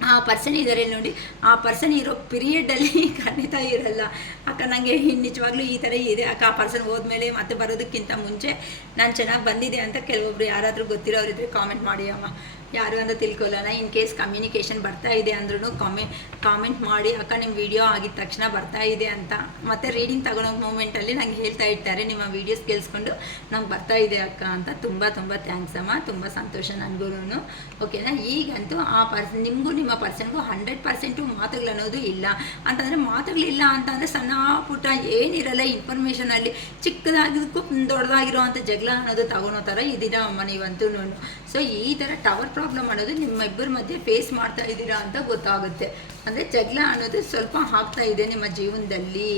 ಆ ಪರ್ಸನ್ ಇದ್ದಾರೆ ನೋಡಿ, ಆ ಪರ್ಸನ್ ಇರೋ ಪೀರಿಯಡಲ್ಲಿ ಖಂಡಿತ ಇರಲ್ಲ. ಅಕ್ಕ ನನಗೆ ನಿಜವಾಗ್ಲೂ ಈ ಥರ ಇದೆ ಅಕ್ಕ, ಆ ಪರ್ಸನ್ ಹೋದ್ಮೇಲೆ ಮತ್ತೆ ಬರೋದಕ್ಕಿಂತ ಮುಂಚೆ ನಾನು ಚೆನ್ನಾಗಿ ಬಂದಿದೆ ಅಂತ ಕೆಲವೊಬ್ರು ಯಾರಾದರೂ ಗೊತ್ತಿರೋರಿದ್ರೆ ಕಾಮೆಂಟ್ ಮಾಡಿ ಅಮ್ಮ. ಯಾರು ಅಂತ ತಿಳ್ಕೊಳ್ಳೋಣ. ಇನ್ ಕೇಸ್ ಕಮ್ಯುನಿಕೇಷನ್ ಬರ್ತಾ ಇದೆ ಅಂದ್ರೂ ಕಾಮೆಂಟ್ ಮಾಡಿ ಅಕ್ಕ ನಿಮ್ಮ ವಿಡಿಯೋ ಆಗಿದ ತಕ್ಷಣ ಬರ್ತಾ ಇದೆ ಅಂತ. ಮತ್ತು ರೀಡಿಂಗ್ ತಗೊಳ್ಳೋ ಮೂಮೆಂಟಲ್ಲಿ ನಂಗೆ ಹೇಳ್ತಾ ಇರ್ತಾರೆ ನಿಮ್ಮ ವೀಡಿಯೋಸ್ ಕೇಳಿಸ್ಕೊಂಡು ನಂಗೆ ಬರ್ತಾ ಇದೆ ಅಕ್ಕ ಅಂತ. ತುಂಬ ತುಂಬ ಥ್ಯಾಂಕ್ಸ್ ಅಮ್ಮ, ತುಂಬ ಸಂತೋಷ ನನಗೂ. ಓಕೆನಾ. ಈಗಂತೂ ಆ ನಿಮಗೂ ನಿಮ್ಮ ಪರ್ಸನ್ಗೂ 100% ಮಾತುಗಳು ಅನ್ನೋದು ಇಲ್ಲ ಅಂತಂದರೆ, ಮಾತುಗಳಿಲ್ಲ ಅಂತಂದರೆ ಸಣ್ಣ ಪುಟ್ಟ ಏನಿರಲ್ಲ ಇನ್ಫಾರ್ಮೇಷನಲ್ಲಿ ಚಿಕ್ಕದಾಗಿದ್ದಕ್ಕೂ ದೊಡ್ಡದಾಗಿರೋ ಅಂಥ ಜಗಳ ಅನ್ನೋದು ತಗೊಳೋ ಥರ ಇದ್ದೀರ ಅಮ್ಮ ನೀವಂತೂ. ಸೊ ಈ ಥರ ಟವರ್ ಪ್ರಾಬ್ಲಮ್ ಅನ್ನೋದು ನಿಮ್ಮಿಬ್ಬರ ಮಧ್ಯೆ ಫೇಸ್ ಮಾಡ್ತಾ ಇದ್ದೀರಾ ಅಂತ ಗೊತ್ತಾಗುತ್ತೆ. ಅಂದರೆ ಜಗಳ ಅನ್ನೋದು ಸ್ವಲ್ಪ ಆಗ್ತಾ ಇದೆ ನಿಮ್ಮ ಜೀವನದಲ್ಲಿ.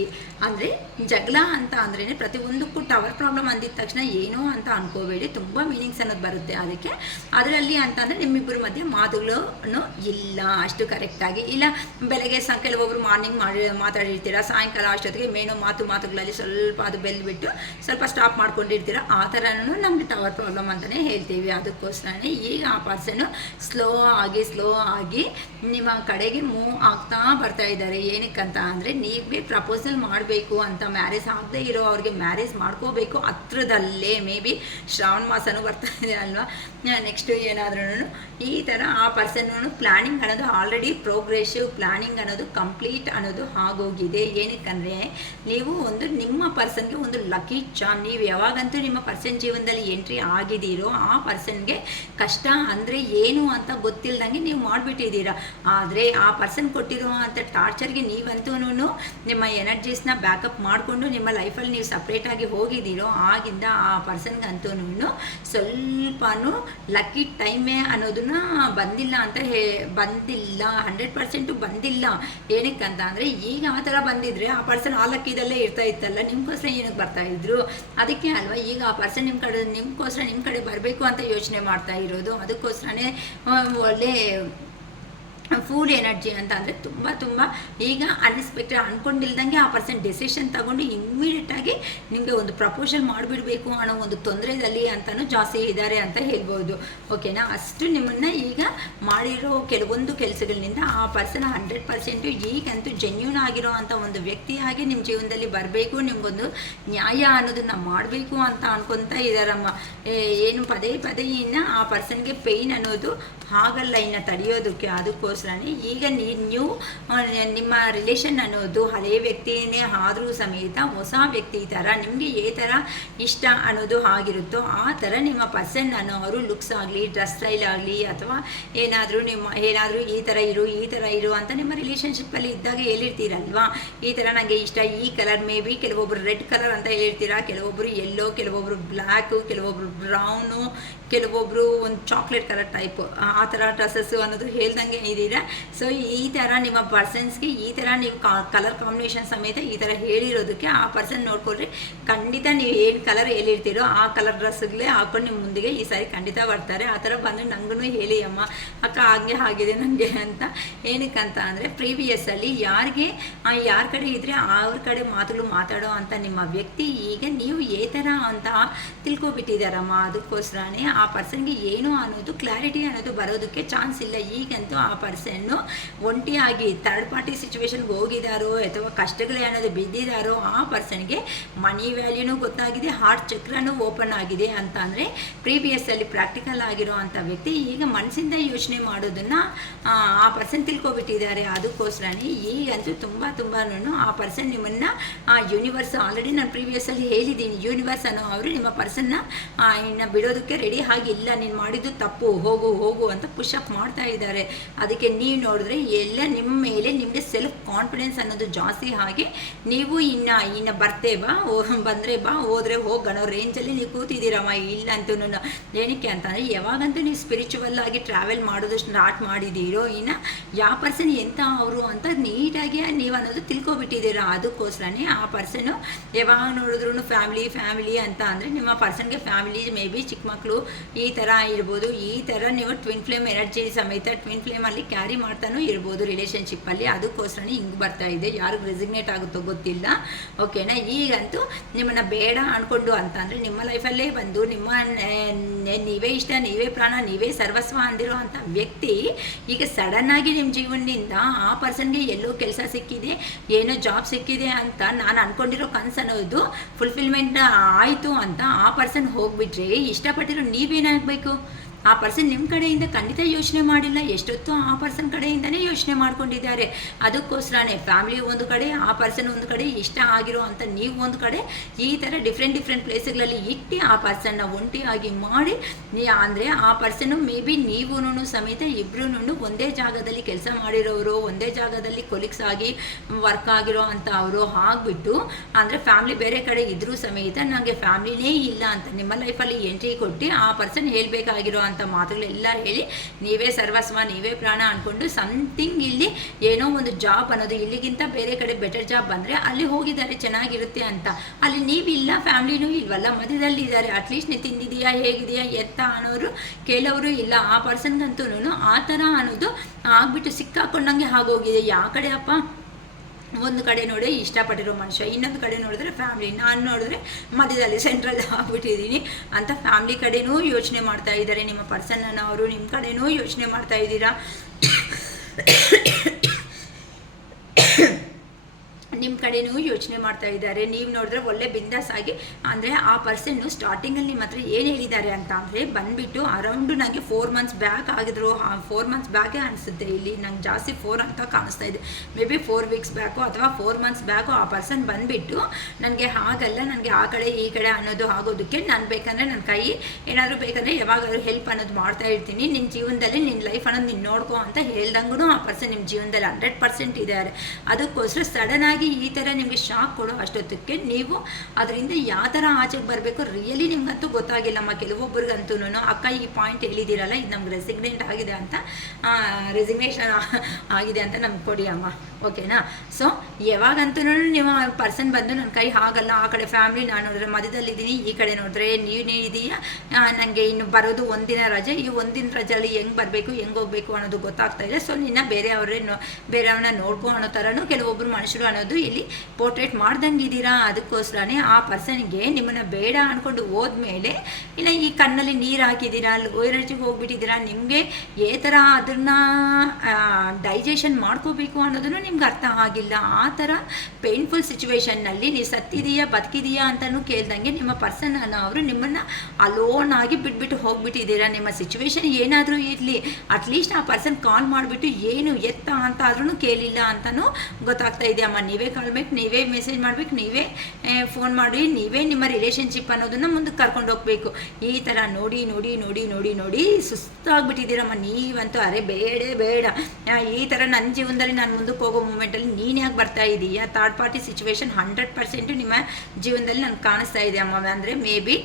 ಅಂದರೆ ಜಗಳ ಅಂತ ಅಂದ್ರೇ ಪ್ರತಿಯೊಂದಕ್ಕೂ ಟವರ್ ಪ್ರಾಬ್ಲಮ್ ಅಂದಿದ ತಕ್ಷಣ ಏನೋ ಅಂತ ಅನ್ಕೋಬೇಡಿ, ತುಂಬ ಮೀನಿಂಗ್ಸ್ ಅನ್ನೋದು ಬರುತ್ತೆ ಅದಕ್ಕೆ. ಅದರಲ್ಲಿ ಅಂತಂದರೆ ನಿಮ್ಮಿಬ್ಬರ ಮಧ್ಯೆ ಮಾತುಗಳು ಇಲ್ಲ ಅಷ್ಟು ಕರೆಕ್ಟಾಗಿ ಇಲ್ಲ. ಬೆಳಗ್ಗೆ ಕೆಲವೊಬ್ರು ಮಾರ್ನಿಂಗ್ ಮಾತಾಡಿರ್ತೀರ, ಸಾಯಂಕಾಲ ಅಷ್ಟೊತ್ತಿಗೆ ಮೇನೋ ಮಾತುಗಳಲ್ಲಿ ಸ್ವಲ್ಪ ಅದು ಬೆಲ್ಬಿಟ್ಟು ಸ್ವಲ್ಪ ಸ್ಟಾಪ್ ಮಾಡ್ಕೊಂಡಿರ್ತೀರ. ಆ ಥರನೂ ನಮಗೆ ಟವರ್ ಪ್ರಾಬ್ಲಮ್ ಅಂತಲೇ ಹೇಳ್ತೀವಿ. ಅದಕ್ಕೋಸ್ಕರನೇ ಈಗ ಆ ಪರ್ಸನ್ನು ಸ್ಲೋ ಆಗಿ ನಿಮ್ಮ ಕಡೆಗೆ ಮೂವ್ ಆಗ್ತಾ ಬರ್ತಾ ಇದ್ದಾರೆ. ಏನಕ್ಕಂತ ಅಂದರೆ ನೀವೇ ಪ್ರಪೋಸಲ್ ಮಾಡಬೇಕು ಅಂತ, ಮ್ಯಾರೇಜ್ ಆಗದೆ ಇರೋ ಅವ್ರಿಗೆ ಮ್ಯಾರೇಜ್ ಮಾಡ್ಕೋಬೇಕು ಹತ್ರದಲ್ಲೇ. ಮೇ ಬಿ ಶ್ರಾವಣ ಮಾಸನೂ ಬರ್ತಾ ಇದೆ ಅಲ್ವಾ, ನೆಕ್ಸ್ಟು ಏನಾದ್ರೂ ಈ ಥರ ಆ ಪರ್ಸನ್ನು ಪ್ಲ್ಯಾನಿಂಗ್ ಅನ್ನೋದು ಆಲ್ರೆಡಿ ಪ್ರೋಗ್ರೆಸಿವ್ ಪ್ಲ್ಯಾನಿಂಗ್ ಅನ್ನೋದು ಕಂಪ್ಲೀಟ್ ಅನ್ನೋದು ಆಗೋಗಿದೆ. ಏನಕ್ಕಂದರೆ ನೀವು ನಿಮ್ಮ ಪರ್ಸನ್ಗೆ ಒಂದು ಲಕ್ಕಿ ಚಾಮ್. ನೀವು ಯಾವಾಗಂತೂ ನಿಮ್ಮ ಪರ್ಸನ್ ಜೀವನದಲ್ಲಿ ಎಂಟ್ರಿ ಆಗಿದ್ದೀರೋ ಆ ಪರ್ಸನ್ಗೆ ಕಷ್ಟ ಅಂದರೆ ಏನು ಅಂತ ಗೊತ್ತಿಲ್ಲದಂಗೆ ನೀವು ಮಾಡಿಬಿಟ್ಟಿದ್ದೀರಾ. ಆದರೆ ಆ ಪರ್ಸನ್ ಕೊಟ್ಟಿರೋ ಅಂಥ ಟಾರ್ಚರ್ಗೆ ನೀವಂತೂ ನಿಮ್ಮ ಎನರ್ಜೀಸ್ನ ಬ್ಯಾಕಪ್ ಮಾಡಿಕೊಂಡು ನಿಮ್ಮ ಲೈಫಲ್ಲಿ ನೀವು ಸಪ್ರೇಟಾಗಿ ಹೋಗಿದ್ದೀರೋ ಆಗಿಂದ ಆ ಪರ್ಸನ್ಗಂತೂ ಸ್ವಲ್ಪನೂ ಲಕ್ಕಿ ಟೈಮೇ ಅನ್ನೋದನ್ನ ಬಂದಿಲ್ಲ ಅಂತ ಬಂದಿಲ್ಲ, 100% ಬಂದಿಲ್ಲ. ಏನಕ್ಕಂತ ಅಂದರೆ ಈಗ ಆ ಥರ ಬಂದಿದ್ರೆ ಆ ಪರ್ಸನ್ ಆ ಲಕ್ಕಿದಲ್ಲೇ ಇರ್ತಾ ಇತ್ತಲ್ಲ, ನಿಮ್ಗೋಸ್ಕರ ಏನಕ್ಕೆ ಬರ್ತಾ ಇದ್ರು? ಅದಕ್ಕೆ ಅಲ್ವಾ ಈಗ ಆ ಪರ್ಸನ್ ನಿಮ್ಗೋಸ್ಕರ ನಿಮ್ಮ ಕಡೆ ಬರಬೇಕು ಅಂತ ಯೋಚನೆ ಮಾಡ್ತಾ ಇರೋದು. ಅದಕ್ಕೋಸ್ಕರನೇ ಒಳ್ಳೆ ಫುಲ್ ಎನರ್ಜಿ ಅಂತ ಅಂದರೆ ತುಂಬ ಈಗ ಅನ್ಎಕ್ಸ್ಪೆಕ್ಟೆಡ್ ಅಂದ್ಕೊಂಡಿಲ್ದಂಗೆ ಆ ಪರ್ಸನ್ ಡೆಸಿಷನ್ ತಗೊಂಡು ಇಮ್ಮಿಡಿಯೇಟಾಗಿ ನಿಮಗೆ ಒಂದು ಪ್ರಪೋಸಲ್ ಮಾಡಿಬಿಡಬೇಕು ಅನ್ನೋ ಒಂದು ತೊಂದರೆಯಲ್ಲಿ ಅಂತಲೂ ಜಾಸ್ತಿ ಇದ್ದಾರೆ ಅಂತ ಹೇಳ್ಬೋದು. ಓಕೆನಾ. ಅಷ್ಟು ನಿಮ್ಮನ್ನು ಈಗ ಮಾಡಿರೋ ಕೆಲವೊಂದು ಕೆಲಸಗಳಿಂದ ಆ ಪರ್ಸನ್ 100% ಈಗಂತೂ ಜೆನ್ಯೂನ್ ಆಗಿರೋ ಅಂಥ ಒಂದು ವ್ಯಕ್ತಿಯಾಗಿ ನಿಮ್ಮ ಜೀವನದಲ್ಲಿ ಬರಬೇಕು, ನಿಮಗೊಂದು ನ್ಯಾಯ ಅನ್ನೋದನ್ನು ಮಾಡಬೇಕು ಅಂತ ಅನ್ಕೊತಾ ಇದ್ದಾರಮ್ಮ. ಏನು ಪದೇ ಇನ್ನು ಆ ಪರ್ಸನ್ಗೆ ಪೇಯ್ನ್ ಅನ್ನೋದು ಆಗಲ್ಲ ಇನ್ನು ತಡೆಯೋದಕ್ಕೆ. ಅದಕ್ಕೋಸ್ಕರ ಈಗ ನೀವು ನಿಮ್ಮ ರಿಲೇಷನ್ ಅನ್ನೋದು ಹಳೆಯ ವ್ಯಕ್ತಿಯೇ ಆದರೂ ಸಮೇತ ಹೊಸ ವ್ಯಕ್ತಿ ಥರ ನಿಮಗೆ ಏ ಥರ ಇಷ್ಟ ಅನ್ನೋದು ಆಗಿರುತ್ತೋ ಆ ಥರ ನಿಮ್ಮ ಪರ್ಸನ್ ಅನ್ನೋರು ಲುಕ್ಸ್ ಆಗಲಿ, ಡ್ರೆಸ್ ಸ್ಟೈಲ್ ಆಗಲಿ, ಅಥವಾ ಏನಾದರೂ ಈ ಥರ ಇರು ಅಂತ ನಿಮ್ಮ ರಿಲೇಷನ್ಶಿಪ್ಪಲ್ಲಿ ಇದ್ದಾಗ ಹೇಳಿರ್ತೀರಲ್ವಾ, ಈ ಥರ ನನಗೆ ಇಷ್ಟ, ಈ ಕಲರ್, ಮೇ ಬಿ ಕೆಲವೊಬ್ರು ರೆಡ್ ಕಲರ್ ಅಂತ ಹೇಳಿರ್ತೀರಾ, ಕೆಲವೊಬ್ರು ಯೆಲ್ಲೋ, ಕೆಲವೊಬ್ರು ಬ್ಲ್ಯಾಕು, ಕೆಲವೊಬ್ರು ಬ್ರೌನು, ಕೆಲವೊಬ್ರು ಒಂದು ಚಾಕ್ಲೇಟ್ ಕಲರ್ ಟೈಪ್ ಆ ಥರ ಡ್ರೆಸ್ಸಸ್ಸು ಅನ್ನೋದು ಹೇಳ್ದಂಗೆ ಇದ್ದೀರಾ. ಸೊ ಈ ಥರ ನಿಮ್ಮ ಪರ್ಸನ್ಸ್ಗೆ ಈ ಥರ ನೀವು ಕಲರ್ ಕಾಂಬಿನೇಷನ್ ಸಮೇತ ಈ ಥರ ಹೇಳಿರೋದಕ್ಕೆ ಆ ಪರ್ಸನ್ ನೋಡ್ಕೊಳ್ರಿ, ಖಂಡಿತ ನೀವು ಏನು ಕಲರ್ ಹೇಳಿರ್ತೀರೋ ಆ ಕಲರ್ ಡ್ರೆಸ್ಗಳೇ ಹಾಕೊಂಡು ನಿಮ್ಮ ಮುಂದಿಗೆ ಈ ಸಾರಿ ಖಂಡಿತ ಬರ್ತಾರೆ. ಆ ಥರ ಬಂದು ನನಗೂ ಹೇಳಿ ಅಮ್ಮ ಅಕ್ಕ ಹಾಗೆ ಆಗಿದೆ ನನಗೆ ಅಂತ. ಏನಕ್ಕಂತ ಅಂದರೆ ಪ್ರೀವಿಯಸ್ಸಲ್ಲಿ ಯಾರ ಕಡೆ ಇದ್ದರೆ ಅವ್ರ ಕಡೆ ಮಾತಾಡೋ ಅಂತ ನಿಮ್ಮ ವ್ಯಕ್ತಿ ಈಗ ನೀವು ಏ ಥರ ಅಂತ ತಿಳ್ಕೊಬಿಟ್ಟಿದ್ದಾರಮ್ಮ. ಅದಕ್ಕೋಸ್ಕರನೇ ಆ ಪರ್ಸನ್ಗೆ ಏನು ಅನ್ನೋದು ಕ್ಲಾರಿಟಿ ಅನ್ನೋದು ಬರೋದಕ್ಕೆ ಚಾನ್ಸ್ ಇಲ್ಲ. ಈಗಂತೂ ಆ ಪರ್ಸನ್ನು ಒಂಟಿಯಾಗಿ ಥರ್ಡ್ ಪಾರ್ಟಿ ಸಿಚುವೇಶನ್ಗೆ ಹೋಗಿದ್ದಾರೋ ಅಥವಾ ಕಷ್ಟಗಳೇ ಅನ್ನೋದು ಬಿದ್ದಿದ್ದಾರೋ ಆ ಪರ್ಸನ್ಗೆ ಮನಿ ವ್ಯಾಲ್ಯೂನೂ ಗೊತ್ತಾಗಿದೆ, ಹಾರ್ಟ್ ಚಕ್ರನೂ ಓಪನ್ ಆಗಿದೆ ಅಂತ ಅಂದರೆ ಪ್ರೀವಿಯಸ್ಸಲ್ಲಿ ಪ್ರಾಕ್ಟಿಕಲ್ ಆಗಿರೋ ಅಂಥ ವ್ಯಕ್ತಿ ಈಗ ಮನಸ್ಸಿಂದ ಯೋಚನೆ ಮಾಡೋದನ್ನು ಆ ಪರ್ಸನ್ ತಿಳ್ಕೊಬಿಟ್ಟಿದ್ದಾರೆ. ಅದಕ್ಕೋಸ್ಕರನೇ ಈಗಂತೂ ತುಂಬ ಆ ಪರ್ಸನ್ ನಿಮ್ಮನ್ನು ಯೂನಿವರ್ಸ್ ಆಲ್ರೆಡಿ ನಾನು ಪ್ರೀವಿಯಸ್ಸಲ್ಲಿ ಹೇಳಿದ್ದೀನಿ, ಯೂನಿವರ್ಸ್ ಅನ್ನೋ ಅವರು ನಿಮ್ಮ ಪರ್ಸನ್ನ ಇನ್ನು ಬಿಡೋದಕ್ಕೆ ರೆಡಿ ಆಗಿಲ್ಲ, ನೀನು ಮಾಡಿದ್ದು ತಪ್ಪು, ಹೋಗು ಅಂತ ಪುಷಪ್ ಮಾಡ್ತಾ ಇದ್ದಾರೆ. ಅದಕ್ಕೆ ನೀವು ನೋಡಿದ್ರೆ ಎಲ್ಲ ನಿಮ್ಮ ಮೇಲೆ ನಿಮಗೆ ಸೆಲ್ಫ್ ಕಾನ್ಫಿಡೆನ್ಸ್ ಅನ್ನೋದು ಜಾಸ್ತಿ ಆಗಿ ನೀವು ಇನ್ನು ಬಂದರೆ ಬಾ, ಹೋದರೆ ಹೋಗೋ ರೇಂಜಲ್ಲಿ ನೀವು ಕೂತಿದ್ದೀರಮ್ಮ. ಇಲ್ಲ ಅಂತೂ ಏನಕ್ಕೆ ಅಂತಂದರೆ ಯಾವಾಗಂತೂ ನೀವು ಸ್ಪಿರಿಚುವಲ್ ಆಗಿ ಟ್ರಾವೆಲ್ ಮಾಡೋದು ಸ್ಟಾರ್ಟ್ ಮಾಡಿದ್ದೀರೋ ಇನ್ನು ಯಾವ ಪರ್ಸನ್ ಎಂಥ ಅವರು ಅಂತ ನೀಟಾಗಿ ನೀವು ಅನ್ನೋದು ತಿಳ್ಕೊಬಿಟ್ಟಿದ್ದೀರಾ. ಅದಕ್ಕೋಸ್ಕರನೇ ಆ ಪರ್ಸನ್ನು ಯಾವಾಗ ನೋಡಿದ್ರು ಫ್ಯಾಮಿಲಿ ಅಂತ ಅಂದರೆ ನಿಮ್ಮ ಪರ್ಸನ್ಗೆ ಫ್ಯಾಮಿಲಿ ಮೇ ಬಿ ಚಿಕ್ಕ ಮಕ್ಕಳು ಈ ಥರ ಇರ್ಬೋದು. ಈ ಥರ ನೀವು ಟ್ವಿನ್ ಫ್ಲೇಮ್ ಎನರ್ಜಿ ಸಮೇತ ಟ್ವಿನ್ ಫ್ಲೇಮಲ್ಲಿ ಕ್ಯಾರಿ ಮಾಡ್ತಾನೂ ಇರ್ಬೋದು ರಿಲೇಷನ್ಶಿಪ್ಪಲ್ಲಿ. ಅದಕ್ಕೋಸ್ಕರನೇ ಹಿಂಗೆ ಬರ್ತಾ ಇದೆ, ಯಾರಿಗೂ ರೆಸಿಗ್ನೇಟ್ ಆಗುತ್ತೋ ಗೊತ್ತಿಲ್ಲ. ಓಕೆನಾ, ಈಗಂತೂ ನಿಮ್ಮನ್ನು ಬೇಡ ಅಂದ್ಕೊಂಡು ಅಂತ ಅಂದರೆ ನಿಮ್ಮ ಲೈಫಲ್ಲೇ ಬಂದು ನಿಮ್ಮ ನೀವೇ ಇಷ್ಟ, ನೀವೇ ಪ್ರಾಣ, ನೀವೇ ಸರ್ವಸ್ವ ಅಂದಿರೋ ಅಂಥ ವ್ಯಕ್ತಿ ಈಗ ಸಡನ್ನಾಗಿ ನಿಮ್ಮ ಜೀವನದಿಂದ ಆ ಪರ್ಸನ್ಗೆ ಎಲ್ಲೋ ಕೆಲಸ ಸಿಕ್ಕಿದೆ, ಏನೋ ಜಾಬ್ ಸಿಕ್ಕಿದೆ ಅಂತ ನಾನು ಅಂದ್ಕೊಂಡಿರೋ ಕನಸು ಅನ್ನೋದು ಫುಲ್ಫಿಲ್ಮೆಂಟ್ ಆಯಿತು ಅಂತ ಆ ಪರ್ಸನ್ ಹೋಗ್ಬಿಟ್ರೆ ಇಷ್ಟಪಟ್ಟಿರೋ ನೀವೇನಾಗಬೇಕು? ಆ ಪರ್ಸನ್ ನಿಮ್ಮ ಕಡೆಯಿಂದ ಖಂಡಿತ ಯೋಚನೆ ಮಾಡಿಲ್ಲ, ಎಷ್ಟೊತ್ತು ಆ ಪರ್ಸನ್ ಕಡೆಯಿಂದನೇ ಯೋಚನೆ ಮಾಡ್ಕೊಂಡಿದ್ದಾರೆ. ಅದಕ್ಕೋಸ್ಕರನೇ ಫ್ಯಾಮಿಲಿ ಒಂದು ಕಡೆ, ಆ ಪರ್ಸನ್ ಒಂದು ಕಡೆ, ಇಷ್ಟ ಆಗಿರೋ ಅಂತ ನೀವು ಒಂದು ಕಡೆ, ಈ ಥರ ಡಿಫ್ರೆಂಟ್ ಪ್ಲೇಸ್ಗಳಲ್ಲಿ ಇಟ್ಟು ಆ ಪರ್ಸನ್ನ ಒಂಟಿಯಾಗಿ ಮಾಡಿ ಅಂದರೆ ಆ ಪರ್ಸನ್ನು ಮೇ ಬಿ ನೀವೂ ಸಮೇತ ಇಬ್ಬರೂ ಒಂದೇ ಜಾಗದಲ್ಲಿ ಕೆಲಸ ಮಾಡಿರೋರು, ಒಂದೇ ಜಾಗದಲ್ಲಿ ಕೊಲೀಗ್ಸ್ ಆಗಿ ವರ್ಕ್ ಆಗಿರೋ ಅಂತ ಅವರು ಆಗಿಬಿಟ್ಟು ಅಂದರೆ ಫ್ಯಾಮಿಲಿ ಬೇರೆ ಕಡೆ ಇದ್ರೂ ಸಮೇತ ನನಗೆ ಫ್ಯಾಮಿಲಿನೇ ಇಲ್ಲ ಅಂತ ನಿಮ್ಮ ಲೈಫಲ್ಲಿ ಎಂಟ್ರಿ ಕೊಟ್ಟು ಆ ಪರ್ಸನ್ ಹೇಳಬೇಕಾಗಿರೋ ಅಂತ ಮಾತುಗಳೆಲ್ಲ ಹೇಳಿ ನೀವೇ ಸರ್ವಸ್ವ, ನೀವೇ ಪ್ರಾಣ ಅಂದ್ಕೊಂಡು ಸಮಥಿಂಗ್ ಇಲ್ಲಿ ಏನೋ ಒಂದು ಜಾಬ್ ಅನ್ನೋದು ಇಲ್ಲಿಗಿಂತ ಬೇರೆ ಕಡೆ ಬೆಟರ್ ಜಾಬ್ ಬಂದರೆ ಅಲ್ಲಿ ಹೋಗಿದ್ದಾರೆ ಚೆನ್ನಾಗಿರುತ್ತೆ ಅಂತ, ಅಲ್ಲಿ ನೀವಿಲ್ಲ, ಫ್ಯಾಮಿಲಿನೂ ಇಲ್ವಲ್ಲ, ಮಧ್ಯದಲ್ಲಿ ಇದ್ದಾರೆ. ಅಟ್ಲೀಸ್ಟ್ ನೀವು ತಿಂದಿದೆಯಾ, ಹೇಗಿದೆಯಾ, ಎತ್ತ ಅನ್ನೋರು ಕೇಳೋರು ಇಲ್ಲ. ಆ ಪರ್ಸನ್ಗಂತೂ ಆ ಥರ ಅನ್ನೋದು ಆಗ್ಬಿಟ್ಟು ಸಿಕ್ಕಾಕೊಂಡಂಗೆ ಆಗೋಗಿದೆ. ಯಾವ ಕಡೆ ಅಪ್ಪ, ಒಂದು ಕಡೆ ನೋಡಿ ಇಷ್ಟಪಟ್ಟಿರೋ ಮನುಷ್ಯ, ಇನ್ನೊಂದು ಕಡೆ ನೋಡಿದ್ರೆ ಫ್ಯಾಮಿಲಿ, ನಾನು ನೋಡಿದ್ರೆ ಮಧ್ಯದಲ್ಲಿ ಸೆಂಟ್ರಲ್ ಆಗ್ಬಿಟ್ಟಿದ್ದೀನಿ ಅಂತ ಫ್ಯಾಮಿಲಿ ಕಡೆನೂ ಯೋಚನೆ ಮಾಡ್ತಾ ಇದ್ದಾರೆ ನಿಮ್ಮ ಪರ್ಸನ್ನ ಅವರು, ನಿಮ್ಮ ಕಡೆನೂ ಯೋಚನೆ ಮಾಡ್ತಾ ಇದ್ದೀರಾ. ನಿಮ್ಮ ಕಡೆನೂ ಯೋಚನೆ ಮಾಡ್ತಾ ಇದ್ದಾರೆ. ನೀವು ನೋಡಿದ್ರೆ ಒಳ್ಳೆ ಬಿಂದಾಸ್ ಆಗಿ ಅಂದರೆ ಆ ಪರ್ಸನ್ನು ಸ್ಟಾರ್ಟಿಂಗಲ್ಲಿ ನಿಮ್ಮ ಹತ್ರ ಏನು ಹೇಳಿದ್ದಾರೆ ಅಂತ ಅಂದರೆ ಬಂದುಬಿಟ್ಟು ಅರೌಂಡು ನನಗೆ 4 months ಬ್ಯಾಕ್ ಆಗಿದ್ರು, 4 months ಬ್ಯಾಕೇ ಅನಿಸುತ್ತೆ, ಇಲ್ಲಿ ನಂಗೆ ಜಾಸ್ತಿ 4 ಅಂತ ಕಾಣಿಸ್ತಾ ಇದೆ, ಮೇ ಬಿ 4 weeks ಬ್ಯಾಕು ಅಥವಾ 4 months ಬ್ಯಾಕು ಆ ಪರ್ಸನ್ ಬಂದುಬಿಟ್ಟು ನನಗೆ ಹಾಗಲ್ಲ, ನನಗೆ ಆ ಕಡೆ ಈ ಕಡೆ ಅನ್ನೋದು ಆಗೋದಕ್ಕೆ ನಾನು ಬೇಕಂದರೆ ನನ್ನ ಕೈ ಏನಾದರೂ ಬೇಕಂದರೆ ಯಾವಾಗಾದ್ರೂ ಹೆಲ್ಪ್ ಅನ್ನೋದು ಮಾಡ್ತಾ ಇರ್ತೀನಿ, ನಿನ್ನ ಜೀವನದಲ್ಲಿ ನಿನ್ನ ಲೈಫ್ ಅನ್ನೋದು ನೀನು ನೋಡ್ಕೋ ಅಂತ ಹೇಳ್ದಂಗೂ ಆ ಪರ್ಸನ್ ನಿಮ್ಮ ಜೀವನದಲ್ಲಿ 100% ಇದ್ದಾರೆ. ಅದಕ್ಕೋಸ್ಕರ ಸಡನ್ನಾಗಿ ಈ ಥರ ನಿಮಗೆ ಶಾಕ್ ಕೊಡೋ ಅಷ್ಟೊತ್ತಕ್ಕೆ ನೀವು ಅದರಿಂದ ಯಾವ ಥರ ಆಚೆಗೆ ಬರಬೇಕು ರಿಯಲಿ ನಿಮ್ಗಂತೂ ಗೊತ್ತಾಗಿಲ್ಲಮ್ಮ. ಕೆಲವೊಬ್ಬರಿಗಂತೂ ಅಕ್ಕ ಈ ಪಾಯಿಂಟ್ ಹೇಳಿದ್ದೀರಲ್ಲ, ಇದು ನಮ್ಗೆ ರೆಸಿಗ್ನೇಷನ್ ಆಗಿದೆ ಅಂತ ನಮ್ಗೆ ಕೊಡಿ ಅಮ್ಮ, ಓಕೆನಾ. ಸೊ ಯಾವಾಗಂತೂ ನೀವು ಪರ್ಸನ್ ಬಂದು ನನ್ನ ಕೈ ಆಗಲ್ಲ, ಆ ಕಡೆ ಫ್ಯಾಮಿಲಿ ನಾನು ನೋಡಿದ್ರೆ ಮಧ್ಯದಲ್ಲಿದ್ದೀನಿ, ಈ ಕಡೆ ನೋಡಿದ್ರೆ ನೀವೇ ಇದೆಯಾ, ನನಗೆ ಇನ್ನು ಬರೋದು ಒಂದಿನ ರಜೆ, ಈ ಒಂದಿನ ರಜೆಯಲ್ಲಿ ಹೆಂಗೆ ಬರಬೇಕು ಹೆಂಗೆ ಹೋಗಬೇಕು ಅನ್ನೋದು ಗೊತ್ತಾಗ್ತಾ ಇದೆ. ಸೊ ನಿನ್ನ ಬೇರೆಯವ್ರನ್ನ ನೋಡ್ಕೊ ಅನ್ನೋ ಥರನೂ ಕೆಲವೊಬ್ಬರು ಮನುಷ್ಯರು ಅನ್ನೋದು ಇಲ್ಲಿ ಪೋರ್ಟ್ರೇಟ್ ಮಾಡ್ದಂಗಿದ್ದೀರಾ. ಅದಕ್ಕೋಸ್ಕರನೇ ಆ ಪರ್ಸನ್ಗೆ ನಿಮ್ಮನ್ನು ಬೇಡ ಅಂದ್ಕೊಂಡು ಹೋದ್ಮೇಲೆ ಇಲ್ಲ ಈ ಕಣ್ಣಲ್ಲಿ ನೀರು ಹಾಕಿದ್ದೀರಾ, ಲೋ ಎನರ್ಜಿಗೆ ಹೋಗ್ಬಿಟ್ಟಿದ್ದೀರಾ, ನಿಮಗೆ ಏ ಥರ ಅದನ್ನು ಡೈಜೆಷನ್ ಮಾಡ್ಕೋಬೇಕು ಅನ್ನೋದನ್ನು ನಿಮ್ಗೆ ಅರ್ಥ ಆಗಿಲ್ಲ. ಆ ಥರ ಪೇನ್ಫುಲ್ ಸಿಚುವೇಶನ್ನಲ್ಲಿ ನೀವು ಸತ್ತಿದೆಯಾ ಬದುಕಿದೆಯಾ ಅಂತಲೂ ಕೇಳ್ದಂಗೆ ನಿಮ್ಮ ಪರ್ಸನ್ ಅವರು ನಿಮ್ಮನ್ನು ಅಲೋನ್ ಆಗಿ ಬಿಟ್ಬಿಟ್ಟು ಹೋಗ್ಬಿಟ್ಟಿದ್ದೀರಾ. ನಿಮ್ಮ ಸಿಚುವೇಶನ್ ಏನಾದರೂ ಇರಲಿ, ಅಟ್ಲೀಸ್ಟ್ ಆ ಪರ್ಸನ್ ಕಾಲ್ ಮಾಡಿಬಿಟ್ಟು ಏನು ಎತ್ತ ಅಂತ ಆದ್ರೂ ಕೇಳಿಲ್ಲ ಅಂತಲೂ ಗೊತ್ತಾಗ್ತಾ ಇದೆ ಅಮ್ಮ. ನೀವೇ ಕಾಲ್ಬೇಕು, ನೀವೇ ಮೆಸೇಜ್ ಮಾಡಬೇಕು, ನೀವೇ ಫೋನ್ ಮಾಡಿ, ನೀವೇ ನಿಮ್ಮ ರಿಲೇಷನ್ಶಿಪ್ ಅನ್ನೋದನ್ನು ಮುಂದಕ್ಕೆ ಕರ್ಕೊಂಡು ಹೋಗಬೇಕು. ಈ ಥರ ನೋಡಿ ನೋಡಿ ನೋಡಿ ನೋಡಿ ನೋಡಿ ಸುಸ್ತಾಗ್ಬಿಟ್ಟಿದ್ದೀರಮ್ಮ ನೀವಂತೂ. ಅರೆ ಬೇಡ ಈ ಥರ ನನ್ನ ಜೀವನದಲ್ಲಿ ನಾನು ಮುಂದಕ್ಕೆ ಹೋಗೋ ಮೂಮೆಂಟಲ್ಲಿ ನೀನು ಯಾಕೆ ಬರ್ತಾ ಇದೀಯಾ? ಥರ್ಡ್ ಪಾರ್ಟಿ ಸಿಚುವೇಶನ್ 100% ನಿಮ್ಮ ಜೀವನದಲ್ಲಿ ನನಗೆ ಕಾಣಿಸ್ತಾ ಇದೆ ಅಮ್ಮ. ಅಂದರೆ ಮೇ ಬಿ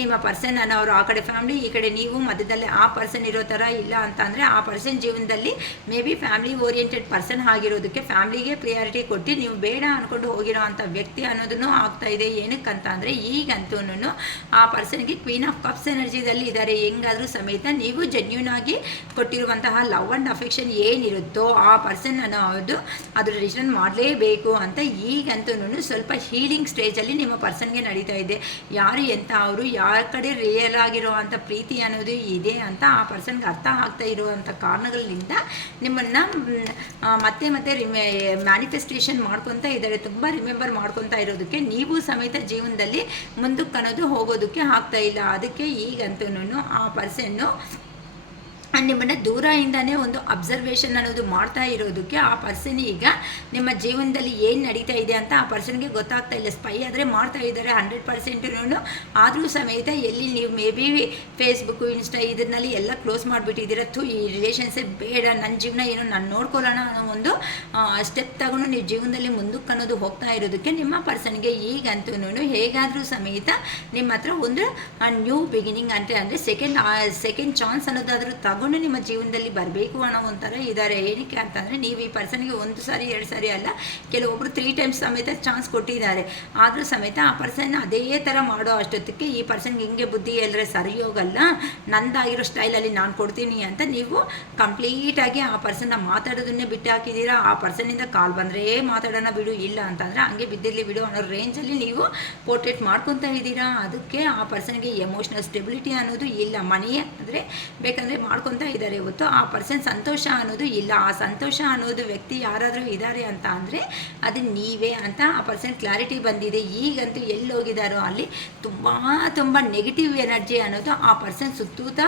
ನಿಮ್ಮ ಪರ್ಸನ್ ಅವರು ಆ ಕಡೆ ಫ್ಯಾಮಿಲಿ, ಈ ಕಡೆ ನೀವು ಮಧ್ಯದಲ್ಲಿ ಆ ಪರ್ಸನ್ ಇರೋ ಥರ ಇಲ್ಲ ಅಂತ ಅಂದರೆ ಆ ಪರ್ಸನ್ ಜೀವನದಲ್ಲಿ maybe family oriented person ಆಗಿರೋದಕ್ಕೆ ಫ್ಯಾಮಿಲಿಗೆ ಪ್ರಿಯಾರಿಟಿ ಕೊಟ್ಟು ನೀವು ಬೇಡ ಅಂದ್ಕೊಂಡು ಹೋಗಿರೋ ಅಂಥ ವ್ಯಕ್ತಿ ಅನ್ನೋದನ್ನು ಆಗ್ತಾ ಇದೆ. ಏನಕ್ಕಂತ ಅಂದರೆ ಈಗಂತೂ ಆ ಪರ್ಸನ್ಗೆ ಕ್ವೀನ್ ಆಫ್ ಕಪ್ಸ್ ಎನರ್ಜಿದಲ್ಲಿ ಇದ್ದಾರೆ. ಹೆಂಗಾದರೂ ಸಮೇತ ನೀವು ಜೆನ್ಯೂನ್ ಆಗಿ ಕೊಟ್ಟಿರುವಂತಹ ಲವ್ ಆ್ಯಂಡ್ ಅಫೆಕ್ಷನ್ ಏನಿರುತ್ತೋ ಆ ಪರ್ಸನ್ ಅನ್ನೋದು ಅದು ರಿಟರ್ನ್ ಮಾಡಲೇಬೇಕು ಅಂತ ಈಗಂತೂ ಸ್ವಲ್ಪ ಹೀಲಿಂಗ್ ಸ್ಟೇಜಲ್ಲಿ ನಿಮ್ಮ ಪರ್ಸನ್ಗೆ ನಡೀತಾ ಇದೆ. ಯಾರು ಎಂತ ಅವರು ಯಾರ ಕಡೆ ರಿಯಲ್ ಆಗಿರೋ ಅಂಥ ಪ್ರೀತಿ ಅನ್ನೋದು ಇದೆ ಅಂತ ಆ ಪರ್ಸನ್ಗೆ ಅರ್ಥ ಆಗ್ತಾ ಇರುವಂಥ ಕಾರಣಗಳಿಂದ ನಿಮ್ಮನ್ನು ಮತ್ತೆ ಮ್ಯಾನಿಫೆಸ್ಟೇಷನ್ ಮಾಡ್ಕೊತಾ ಇದ್ದಾರೆ. ತುಂಬ ರಿಮೆಂಬರ್ ಮಾಡ್ಕೊತಾ ಇರೋದಕ್ಕೆ ನೀವು ಸಮೇತ ಜೀವನದಲ್ಲಿ ಮುಂದಕ್ಕೆ ಅನ್ನೋದು ಹೋಗೋದಕ್ಕೆ ಆಗ್ತಾ ಇಲ್ಲ. ಅದಕ್ಕೆ ಈಗಂತೂ ಆ ಪರ್ಸನ್ನು ನಿಮ್ಮನ್ನು ದೂರದಿಂದನೇ ಒಂದು ಅಬ್ಸರ್ವೇಷನ್ ಅನ್ನೋದು ಮಾಡ್ತಾ ಇರೋದಕ್ಕೆ ಆ ಪರ್ಸನ್ ಈಗ ನಿಮ್ಮ ಜೀವನದಲ್ಲಿ ಏನು ನಡೀತಾ ಇದೆ ಅಂತ ಆ ಪರ್ಸನ್ಗೆ ಗೊತ್ತಾಗ್ತಾ ಇಲ್ಲ. ಸ್ಪೈ ಆದರೆ ಮಾಡ್ತಾ ಇದ್ದಾರೆ 100%. ಆದರೂ ಸಮೇತ ಎಲ್ಲಿ ನೀವು ಮೇ ಬಿ ಫೇಸ್ಬುಕ್ಕು ಇನ್ಸ್ಟಾ ಇದನ್ನಲ್ಲಿ ಎಲ್ಲ ಕ್ಲೋಸ್ ಮಾಡಿಬಿಟ್ಟಿದ್ದೀರ. ಈ ರಿಲೇಷನ್ಶಿಪ್ ಬೇಡ, ನನ್ನ ಜೀವನ ಏನೋ ನಾನು ನೋಡ್ಕೊಳ್ಳೋಣ ಅನ್ನೋ ಒಂದು ಸ್ಟೆಪ್ ತಗೊಂಡು ನೀವು ಜೀವನದಲ್ಲಿ ಮುಂದಕ್ಕೆ ಅನ್ನೋದು ಹೋಗ್ತಾ ಇರೋದಕ್ಕೆ ನಿಮ್ಮ ಪರ್ಸನ್ಗೆ ಈಗಂತೂ ಹೇಗಾದರೂ ಸಮೇತ ನಿಮ್ಮ ಹತ್ರ ಒಂದು ನ್ಯೂ ಬಿಗಿನಿಂಗ್ ಅಂತ ಅಂದರೆ ಸೆಕೆಂಡ್ ಚಾನ್ಸ್ ಅನ್ನೋದಾದರೂ ತಗೊಂಡು ನಿಮ್ಮ ಜೀವನದಲ್ಲಿ ಬರಬೇಕು ಅನ್ನೋ ಒಂಥರ ಇದ್ದಾರೆ. ಏನಕ್ಕೆ ಅಂತಂದರೆ ನೀವು ಈ ಪರ್ಸನ್ಗೆ 1 ಸಾರಿ 2 ಸಾರಿ ಅಲ್ಲ, ಕೆಲವೊಬ್ಬರು 3 ಟೈಮ್ಸ್ ಸಮೇತ ಚಾನ್ಸ್ ಕೊಟ್ಟಿದ್ದಾರೆ. ಆದರೂ ಸಮೇತ ಆ ಪರ್ಸನ್ ಅದೇ ಥರ ಮಾಡೋ ಅಷ್ಟೊತ್ತಿಗೆ ಈ ಪರ್ಸನ್ಗೆ ಹಿಂಗೆ ಬುದ್ಧಿ ಎಲ್ಲರೆ ಸರಿ ಹೋಗಲ್ಲ, ನಂದಾಗಿರೋ ಸ್ಟೈಲಲ್ಲಿ ನಾನು ಕೊಡ್ತೀನಿ ಅಂತ ನೀವು ಕಂಪ್ಲೀಟಾಗಿ ಆ ಪರ್ಸನ್ನ ಮಾತಾಡೋದನ್ನೇ ಬಿಟ್ಟು ಹಾಕಿದ್ದೀರಾ. ಆ ಪರ್ಸನ್ನಿಂದ ಕಾಲ್ ಬಂದರೆ ಮಾತಾಡೋಣ ಬಿಡು, ಇಲ್ಲ ಅಂತಂದರೆ ಹಂಗೆ ಬಿದ್ದಿರಲಿ ಬಿಡು ಅನ್ನೋ ರೇಂಜಲ್ಲಿ ನೀವು ಪೋರ್ಟ್ರೇಟ್ ಮಾಡ್ಕೊತಾ ಇದ್ದೀರಾ. ಅದಕ್ಕೆ ಆ ಪರ್ಸನ್ಗೆ ಎಮೋಷ್ನಲ್ ಸ್ಟೆಬಿಲಿಟಿ ಅನ್ನೋದು ಇಲ್ಲ. ಮನಿ ಅಂದರೆ ಬೇಕಂದರೆ ಮಾಡ್ಕೊತಾ ಇದ್ದಾರೆ ಇವತ್ತು. ಆ ಪರ್ಸನ್ ಸಂತೋಷ ಅನ್ನೋದು ಇಲ್ಲ. ಆ ಸಂತೋಷ ಅನ್ನೋದು ವ್ಯಕ್ತಿ ಯಾರಾದರೂ ಇದ್ದಾರೆ ಅಂತ ಅಂದರೆ ಅದು ನೀವೇ ಅಂತ ಆ ಪರ್ಸನ್ ಕ್ಲಾರಿಟಿ ಬಂದಿದೆ. ಈಗಂತೂ ಎಲ್ಲಿ ಹೋಗಿದ್ದಾರೋ ಅಲ್ಲಿ ತುಂಬ ನೆಗೆಟಿವ್ ಎನರ್ಜಿ ಅನ್ನೋದು ಆ ಪರ್ಸನ್ ಸುತ್ತೂತ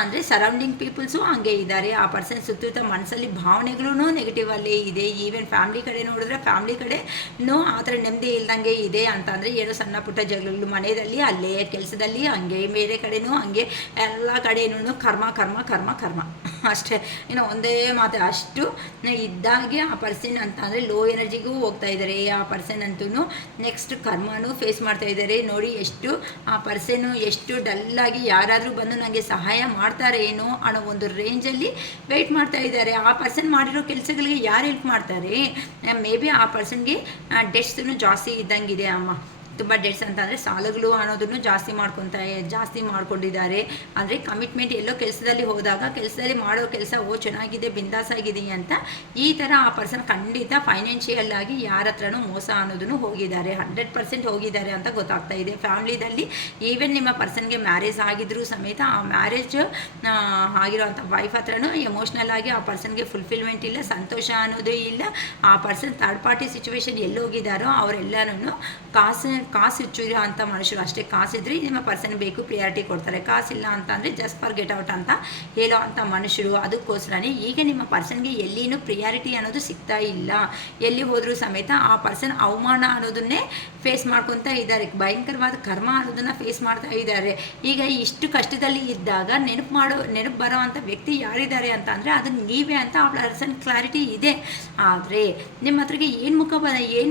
ಅಂದರೆ ಸರೌಂಡಿಂಗ್ ಪೀಪಲ್ಸು ಹಂಗೆ ಇದ್ದಾರೆ. ಆ ಪರ್ಸನ್ ಸುತ್ತೂತ ಮನಸ್ಸಲ್ಲಿ ಭಾವನೆಗಳೂ ನೆಗೆಟಿವ್ ಅಲ್ಲೇ ಇದೆ. ಈವನ್ ಫ್ಯಾಮ್ಲಿ ಕಡೆ ನೋಡಿದ್ರೆ ಫ್ಯಾಮ್ಲಿ ಕಡೆನೂ ಆ ಥರ ನೆಮ್ಮದಿ ಇಲ್ದಂಗೆ ಇದೆ ಅಂತ ಅಂದರೆ ಏನೋ ಸಣ್ಣ ಪುಟ್ಟ ಜಗಳಗಳು ಮನೆಯಲ್ಲಿ, ಅಲ್ಲೇ ಕೆಲಸದಲ್ಲಿ ಹಂಗೆ, ಬೇರೆ ಕಡೆನೂ ಹಂಗೆ, ಎಲ್ಲ ಕಡೆನೂ ಕರ್ಮ ಕರ್ಮ ಕರ್ಮ ಕರ್ಮ ಅಷ್ಟೇ. ಇನ್ನು ಒಂದೇ ಮಾತು ಅಷ್ಟು ಇದ್ದಾಗೆ ಆ ಪರ್ಸನ್ ಅಂತ ಅಂದರೆ ಲೋ ಎನರ್ಜಿಗೂ ಹೋಗ್ತಾ ಇದ್ದಾರೆ. ಆ ಪರ್ಸನ್ ಅಂತೂ ನೆಕ್ಸ್ಟ್ ಕರ್ಮನೂ ಫೇಸ್ ಮಾಡ್ತಾ ಇದ್ದಾರೆ. ನೋಡಿ ಎಷ್ಟು ಆ ಪರ್ಸನ್ನು ಎಷ್ಟು ಡಲ್ಲಾಗಿ ಯಾರಾದರೂ ಬಂದು ನನಗೆ ಸಹಾಯ ಮಾಡ್ತಾರೆ ಏನೋ ಅನ್ನೋ ಒಂದು ರೇಂಜಲ್ಲಿ ವೆಯ್ಟ್ ಮಾಡ್ತಾ ಇದ್ದಾರೆ. ಆ ಪರ್ಸನ್ ಮಾಡಿರೋ ಕೆಲಸಗಳಿಗೆ ಯಾರು ಹೆಲ್ಪ್ ಮಾಡ್ತಾರೆ? ಮೇ ಬಿ ಆ ಪರ್ಸನ್ಗೆ ಡೆಟ್ಸೂ ಜಾಸ್ತಿ ಇದ್ದಂಗಿದೆ ಅಮ್ಮ. ತುಂಬ ಡೆಟ್ಸ್ ಅಂತಂದರೆ ಸಾಲಗಳು ಅನ್ನೋದನ್ನು ಜಾಸ್ತಿ ಮಾಡ್ಕೊಂಡಿದ್ದಾರೆ. ಅಂದರೆ ಕಮಿಟ್ಮೆಂಟ್ ಎಲ್ಲೋ ಕೆಲಸದಲ್ಲಿ ಹೋದಾಗ ಕೆಲಸದಲ್ಲಿ ಮಾಡೋ ಕೆಲಸ ಚೆನ್ನಾಗಿದೆ ಬಿಂದಾಸಾಗಿದೆ ಅಂತ ಈ ಥರ ಆ ಪರ್ಸನ್ ಖಂಡಿತ ಫೈನಾನ್ಷಿಯಲ್ ಆಗಿ ಯಾರ ಹತ್ರನೂ ಮೋಸ ಅನ್ನೋದನ್ನು ಹೋಗಿದ್ದಾರೆ, 100% ಹೋಗಿದ್ದಾರೆ ಅಂತ ಗೊತ್ತಾಗ್ತಾ ಇದೆ. ಫ್ಯಾಮ್ಲಿದಲ್ಲಿ ಈವನ್ ನಿಮ್ಮ ಪರ್ಸನ್ಗೆ ಮ್ಯಾರೇಜ್ ಆಗಿದ್ರೂ ಸಮೇತ ಆ ಮ್ಯಾರೇಜ್ ಆಗಿರೋಂಥ ವೈಫ್ ಹತ್ರನೂ ಎಮೋಷ್ನಲ್ ಆಗಿ ಆ ಪರ್ಸನ್ಗೆ ಫುಲ್ಫಿಲ್ಮೆಂಟ್ ಇಲ್ಲ, ಸಂತೋಷ ಅನ್ನೋದು ಇಲ್ಲ. ಆ ಪರ್ಸನ್ ಥರ್ಡ್ ಪಾರ್ಟಿ ಸಿಚುವೇಶನ್ ಎಲ್ಲೋಗಿದ್ದಾರೋ ಅವರೆಲ್ಲರೂ ಕಾಸು ಇಚ್ಚಿರೋ ಅಂಥ ಮನುಷ್ಯರು ಅಷ್ಟೇ. ಕಾಸಿದ್ರೆ ನಿಮ್ಮ ಪರ್ಸನ್ ಬೇಕು ಪ್ರಿಯಾರಿಟಿ ಕೊಡ್ತಾರೆ, ಕಾಸಿಲ್ಲ ಅಂತ ಅಂದರೆ ಜಸ್ಟ್ ಫಾರ್ ಗೆಟ್ ಔಟ್ ಅಂತ ಹೇಳೋ ಅಂಥ ಮನುಷ್ಯರು. ಅದಕ್ಕೋಸ್ಕರನೇ ಈಗ ನಿಮ್ಮ ಪರ್ಸನ್ಗೆ ಎಲ್ಲಿನೂ ಪ್ರಿಯಾರಿಟಿ ಅನ್ನೋದು ಸಿಗ್ತಾ ಇಲ್ಲ. ಎಲ್ಲಿ ಹೋದರೂ ಸಮೇತ ಆ ಪರ್ಸನ್ ಅವಮಾನ ಅನ್ನೋದನ್ನೇ ಫೇಸ್ ಮಾಡ್ಕೊತಾ ಇದ್ದಾರೆ. ಭಯಂಕರವಾದ ಕರ್ಮ ಅನ್ನೋದನ್ನು ಫೇಸ್ ಮಾಡ್ತಾ ಇದ್ದಾರೆ. ಈಗ ಇಷ್ಟು ಕಷ್ಟದಲ್ಲಿ ಇದ್ದಾಗ ನೆನಪು ಬರೋ ಅಂಥ ವ್ಯಕ್ತಿ ಯಾರಿದ್ದಾರೆ ಅಂತ ಅಂದರೆ ಅದು ನೀವೇ ಅಂತ ಆ ಪರ್ಸನ್ ಕ್ಲಾರಿಟಿ ಇದೆ. ಆದರೆ ನಿಮ್ಮ ಹತ್ರಗೆ ಏನು